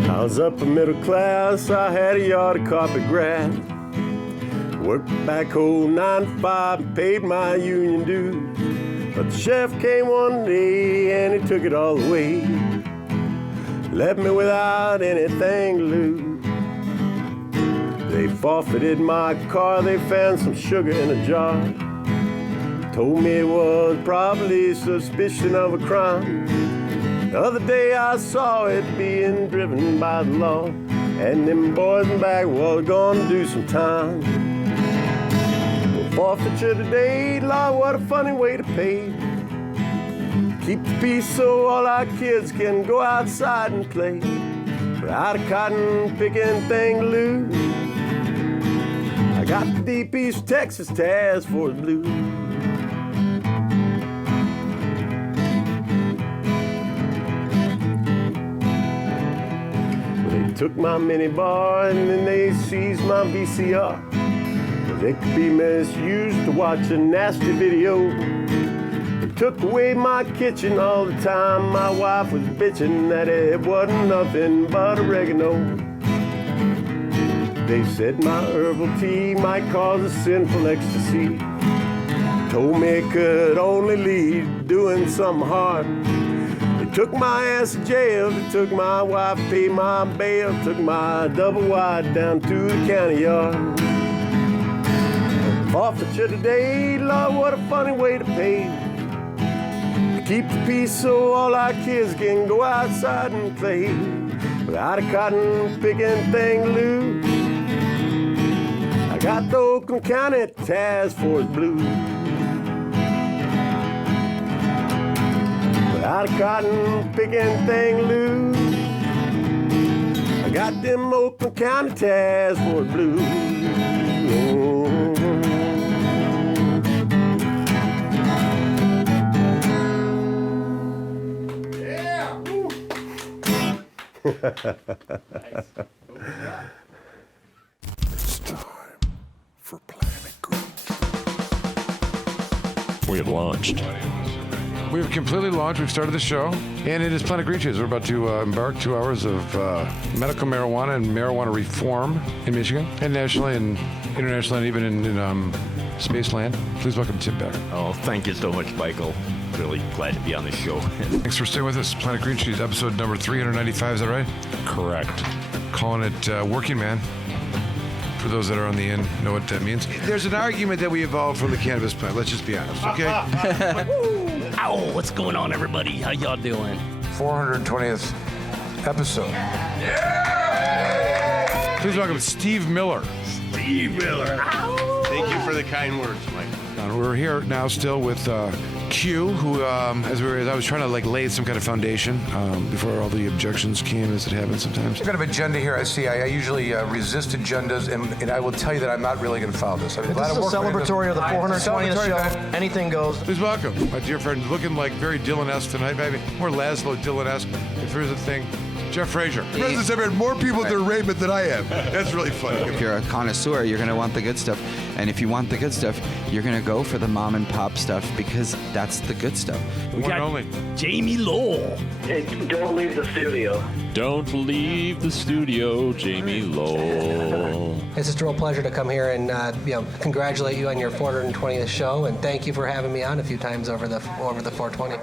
I was upper middle class, I had a yard of carpet grass. Worked back home 9 to 5 and paid my union dues. But the chef came one day and he took it all away. Left me without anything to lose. They forfeited my car, they found some sugar in a jar. Told me it was probably suspicion of a crime. The other day I saw it being driven by the law, and them boys in back was gonna do some time. Well, forfeiture today, Lord, what a funny way to pay. Keep the peace so all our kids can go outside and play, without a cotton picking thing to lose. I got the deep East Texas task for the blues. Took my minibar and then they seized my VCR. Well, they could be misused to watch a nasty video. They took away my kitchen all the time. My wife was bitching that it wasn't nothing but oregano. They said my herbal tea might cause a sinful ecstasy. Told me it could only lead to doing something hard. They took my ass to jail, they took my wife, paid my bail, took my double wide down to the county yard. Forfeiture today, Lord, what a funny way to pay. Keep the peace so all our kids can go outside and play without a cotton picking thing loose. I got the Oakland County Task Force blues. Without a cotton picking thing loose. I got them Oakland County Task Force blues. It's time for Planet Green. We have launched. We've completely launched. We've started the show, and it is Planet Green Cheese. We're about to embark 2 hours of medical marijuana and marijuana reform in Michigan, and nationally, and internationally, and even in Spaceland. Please welcome Tim Beck. Oh, thank you so much, Michael. Really glad to be on the show. Thanks for staying with us. Planet Green Cheese, episode number 395. Is that right? Correct. Calling it Working Man. For those that are on the end, know what that means. There's an argument that we evolved from the cannabis plant. Let's just be honest, okay? Ow, what's going on, everybody? How y'all doing? 420th episode. Please welcome Steve Miller. Steve Miller. Ow. Thank you for the kind words, Mike. And we're here now still with Q, who, as I was trying to lay some kind of foundation before all the objections came, as it happens sometimes. Some kind of agenda here. I see. I usually resist agendas, and I will tell you that I'm not really going to follow this. This is a celebratory of the 420th show. Anything goes. Please welcome my dear friend, looking like very Dylan-esque tonight, maybe more Laszlo Dylan-esque, if there's a thing. Jeff Frazier. I've had more people at their arraignment than I have. That's really funny. If you're a connoisseur, you're going to want the good stuff. And if you want the good stuff, you're going to go for the mom and pop stuff because that's the good stuff. We got only Jamie Lowell. Hey, don't leave the studio. Don't leave the studio, Jamie Lowell. It's just a real pleasure to come here and congratulate you on your 420th show, and thank you for having me on a few times over the 420.